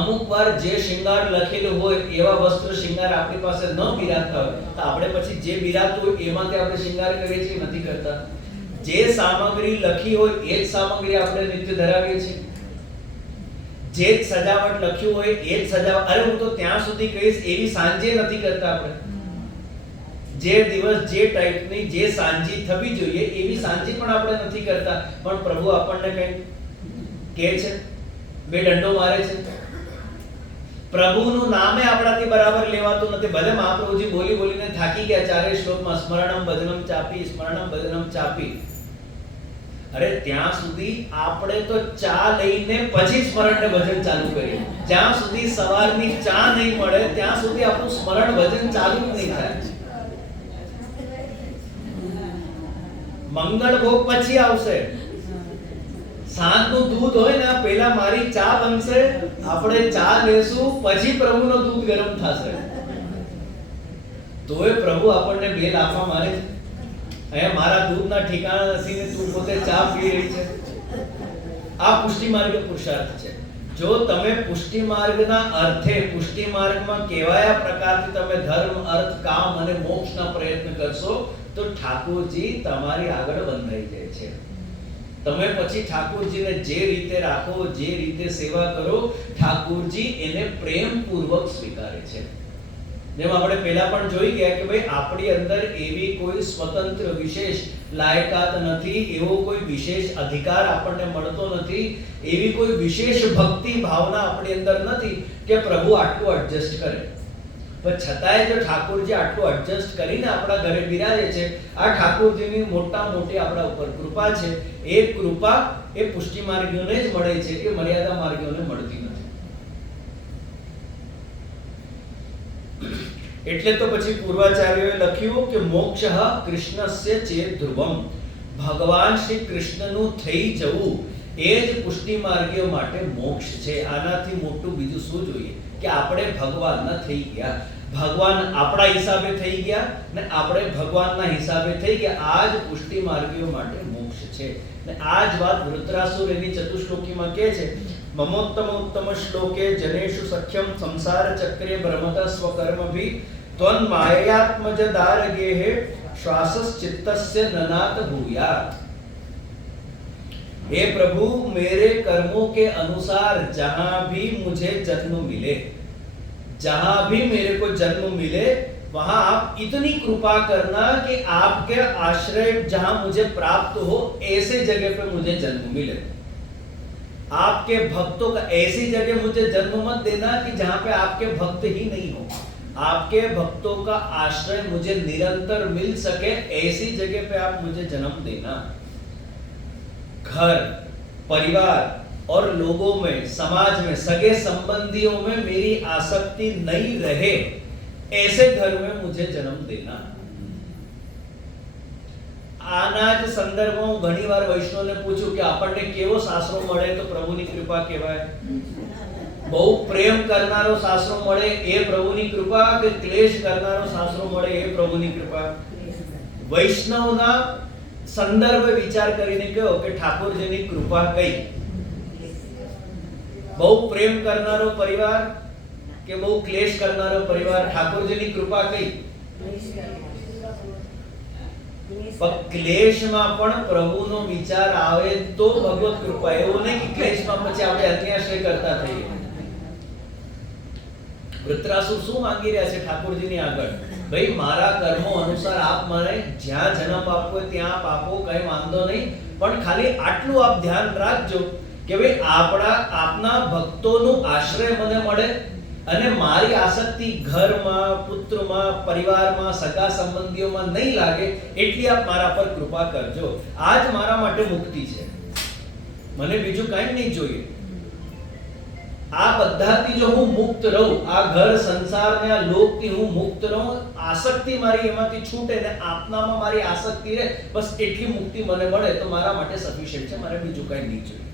અમુક વાર જે શિંગાર લખેલું હોય એવા વસ્ત્ર શિંગાર આપણી પાસે ન બિરાજતા હોય તો આપણે પછી જે બિરાજતું હોય એમાંથી આપણે શિંગાર કરીએ છીએ નથી કરતા? જે સામગ્રી લખી હોય એ જ સામગ્રી આપણે નિત્ય ધરાવીએ છીએ. જે સજાવટ લખ્યું હોય એ જ સજાવટ. અરે હું તો ત્યાં સુધી કહીશ, એવી સાંજે નથી કરતા આપણે. જે દિવસ જે ટાઈપની જે સાંજી થવી જોઈએ એવી સાંજી પણ આપણે નથી કરતા. પણ પ્રભુ આપણને કઈ કહે છે? બે દંડો મારે છે. પ્રભુનું નામે આપણાથી બરાબર લેવાતું નથી. ભલે મહાપ્રભુજી બોલી બોલીને થાકી ગયા ચારે શ્લોકમાં, સ્મરણમ ભજનમ ચાપી, સ્મરણમ ભજનમ ચાપી. અરે ત્યાં સુધી આપણે તો ચા લઈને પછી સ્મરણ ને ભજન ચાલુ કરીએ. જ્યાં સુધી સવારની ચા નહીં મળે ત્યાં સુધી આપણું સ્મરણ ભજન ચાલુ જ નહીં થાય. મંગળ ભોગ પછી આવશે. સાંજનું દૂધ હોય ને, પહેલા મારી ચા બનશે, આપણે ચા લેશું, પછી પ્રભુનો દૂધ ગરમ થશે. તોય પ્રભુ આપણને બેલ આપવા મારે છે. અહીંયા મારા દૂધના ઠેકાણા નથી ને તું પોતે ચા પી રહી છે. આ પુષ્ટિ માર્ગ પુરુષાર્થ છે. જો તમે પુષ્ટિ માર્ગના અર્થે, પુષ્ટિ માર્ગમાં કેવાયા પ્રકારથી તમે ધર્મ, અર્થ, કામ અને મોક્ષના પ્રયત્ન કરશો તો ઠાકોરજી તમારી આગળ બંધાઈ જાય છે. તમે પછી ઠાકોરજીને જે રીતે રાખો, જે રીતે સેવા કરો, ઠાકોરજી એને પ્રેમપૂર્વક સ્વીકારે છે. જેમ આપણે પહેલા પણ જોઈ ગયા કે ભાઈ આપણી અંદર એવી કોઈ સ્વતંત્ર વિશેષ લાયકાત નથી, એવો કોઈ વિશેષ અધિકાર આપણને મળતો નથી, એવી કોઈ વિશેષ ભક્તિ ભાવના આપણી અંદર નથી કે પ્રભુ આટલું એડજસ્ટ કરે. પણ છતાંય જો ઠાકોરજી આટલું એડજસ્ટ કરીને આપણા ઘરે બિરાજે છે, આ ઠાકોરજીની મોટા મોટી આપણા ઉપર કૃપા છે. એ કૃપા એ પુષ્ટિ માર્ગીઓને જ મળે છે, એ મર્યાદા માર્ગીઓને મળતી નથી. એટલે તો પછી પૂર્વાચાર્યોએ લખ્યું કે મોક્ષઃ કૃષ્ણસ્ય ચેત ધ્રુવમ. ભગવાન શ્રી કૃષ્ણનું થઈ જવું એ જ પુષ્ટિ માર્ગીઓ માટે મોક્ષ છે. આનાથી મોટું બીજું શું જોઈએ? કે આપણે ભગવાનના થઈ ગયા, ભગવાન આપણા હિસાબે થઈ ગયા ને આપણે ભગવાનના હિસાબે થઈ ગયા. આ જ પુષ્ટિ માર્ગીઓ માટે મોક્ષ છે. ને આ જ વાત વૃત્રાસુર એની ચતુશ્લોકીમાં કહે છે, મમોત્તમ ઉત્તમ શ્લોકે જનેષુ સખ્યમ સંસાર ચક્રે ભ્રમત સ્વકર્મભિ ત્વન માયાત્મજ દારગેહે શ્વાસશ્ચિત્તસ્ય નનાત ભૂયાત. हे प्रभु, मेरे कर्मों के अनुसार जहां भी मुझे जन्म मिले, जहां भी मेरे को जन्म मिले, वहां आप इतनी कृपा करना कि आपके आश्रय जहां मुझे प्राप्त हो, ऐसे जगह पे मुझे जन्म मिले. आपके भक्तों का ऐसी जगह मुझे जन्म मत देना कि जहां पे आपके भक्त ही नहीं हो. आपके भक्तों का आश्रय मुझे निरंतर मिल सके, ऐसी जगह पे आप मुझे जन्म देना. घर, परिवार और लोगों में, समाज में, सगे संबंधियों में मेरी आसक्ति नहीं रहे, ऐसे घर में मुझे जन्म देना। આના જ સંદર્ભમાં હું ઘણીવાર વૈષ્ણવને પૂછું કે આપણને કેવો સાસરો મળે તો પ્રભુની કૃપા કહેવાય? બહુ પ્રેમ કરનારો સાસરો મળે એ પ્રભુની કૃપા કે ક્લેશ કરનારો સાસરો મળે એ પ્રભુની કૃપા? વૈષ્ણવના સંદર્ભે વિચાર કરીને કહો કે ઠાકોરજીની કૃપા કઈ? બહુ પ્રેમ કરનારો પરિવાર કે બહુ ક્લેશ કરનારો પરિવાર? ઠાકોરજીની કૃપા કઈ? ક્લેશમાં પણ પ્રભુનો વિચાર આવે તો ભગવત કૃપા. એવું નહીં કે ક્લેશમાં પછી આપણે અન્યાશ્રય કરતા થઈએ. વૃત્રાસુર શું માંગી રહ્યા છે ઠાકોરજીની આગળ? ભાઈ મારા કર્મો અનુસાર આપ મને જ્યાં જન્મ આપવો હોય ત્યાં આપ આપો, કઈ વાંધો નહીં, પણ ખાલી આટલું આપ ધ્યાન રાખજો કે ભાઈ આપના ભક્તોનું આશ્રય મને મળે અને મારી આસક્તિ ઘરમાં, પુત્રમાં, પરિવારમાં, સગા સંબંધીઓમાં નહીં લાગે એટલી આપ મારા પર કૃપા કરજો. આ જ મારા માટે મુક્તિ છે. મને બીજું કંઈ નહીં જોઈએ. આ બધાથી જો હું મુક્ત રહું, આ ઘર સંસાર ને આ લોકથી હું મુક્ત રહું, આસક્તિ મારી એમાંથી છૂટે ને આપનામાં મારી આસક્તિ રહે, બસ એટલી મુક્તિ મને મળે તો મારા માટે સફિશિયન્ટ છે. મારે બીજું કંઈ નહીં જોઈએ.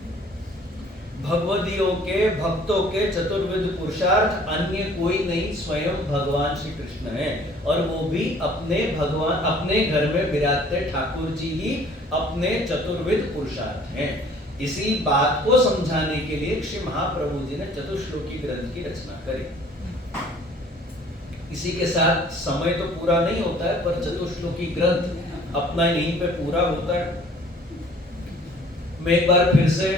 भगवदियों के भक्तों के चतुर्विध पुरुषार्थ अन्य कोई नहीं, स्वयं भगवान श्री कृष्ण है. और वो भी अपने भगवान, अपने घर में विराजते ठाकुर जी ही अपने चतुर्विध पुरुषार्थ हैं. इसी बात को समझाने के लिए श्री महाप्रभु जी ने चतुश्लोकी ग्रंथ की रचना करी. इसी के साथ समय तो पूरा नहीं होता है, पर चतुश्लोकी ग्रंथ अपना यहीं पे पूरा होता है. मैं एक बार फिर से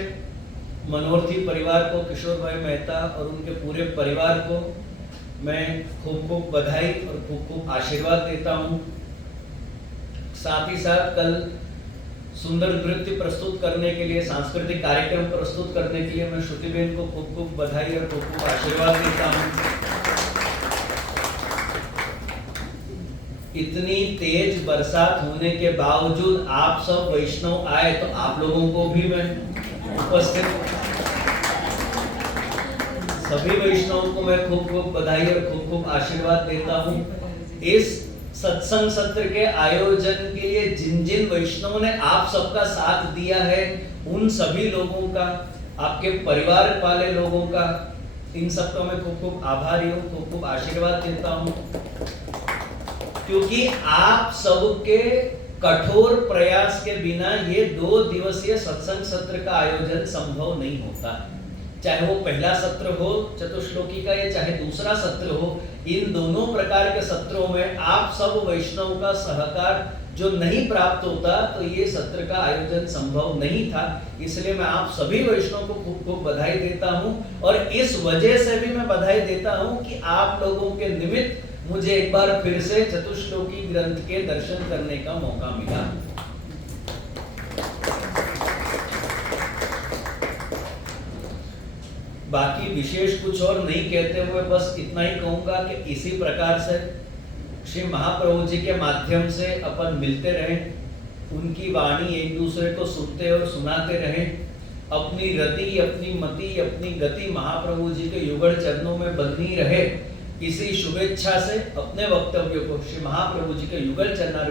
मनोरथी परिवार को, किशोर भाई मेहता और उनके पूरे परिवार को मैं खूब खूब बधाई और खूब खूब आशीर्वाद देता हूँ. साथ ही साथ कल सुंदर नृत्य प्रस्तुत करने के लिए, सांस्कृतिक कार्यक्रम प्रस्तुत करने के लिए मैं श्रुतिबेन को खूब खूब बधाई और खूब खूब आशीर्वाद देता हूँ. इतनी तेज बरसात होने के बावजूद आप सब वैष्णव आए तो आप लोगों को भी मैं उपस्थित सभी वैष्णवों को मैं खूब खूब बधाई और खूब खूब आशीर्वाद देता हूँ. इस सत्संग सत्र के आयोजन के लिए जिन जिन वैष्णवों ने आप सबका साथ दिया है, उन सभी लोगों का, आपके परिवार वाले लोगों का, इन सबका मैं खूब खूब आभारी हूँ, खूब खूब आशीर्वाद देता हूँ. क्योंकि आप सबके कठोर प्रयास के बिना ये 2 दिवसीय सत्संग सत्र का आयोजन संभव नहीं होता. चाहे वो पहला सत्र हो चतुश्लोकी का या चाहे दूसरा सत्र हो, इन दोनों प्रकार के सत्रों में आप सब वैष्णव का सहकार जो नहीं प्राप्त होता तो ये सत्र का आयोजन संभव नहीं था. इसलिए मैं आप सभी वैष्णव को खूब खूब बधाई देता हूँ. और इस वजह से भी मैं बधाई देता हूँ कि आप लोगों के निमित्त मुझे एक बार फिर से चतुश्लोकी ग्रंथ के दर्शन करने का मौका मिला. बाकी विशेष कुछ और नहीं कहते हुए बस इतना ही कहूंगा कि इसी प्रकार से श्री महाप्रभु जी के माध्यम से अपन मिलते रहें, उनकी वाणी एक दूसरे को सुनते और सुनाते रहें. अपनी रति, अपनी मति, अपनी गति महाप्रभु जी के युगल चरणों में बंधी रहे. इसी शुभेच्छा से अपने वक्तव्य को श्री महाप्रभु जी के युगल चरण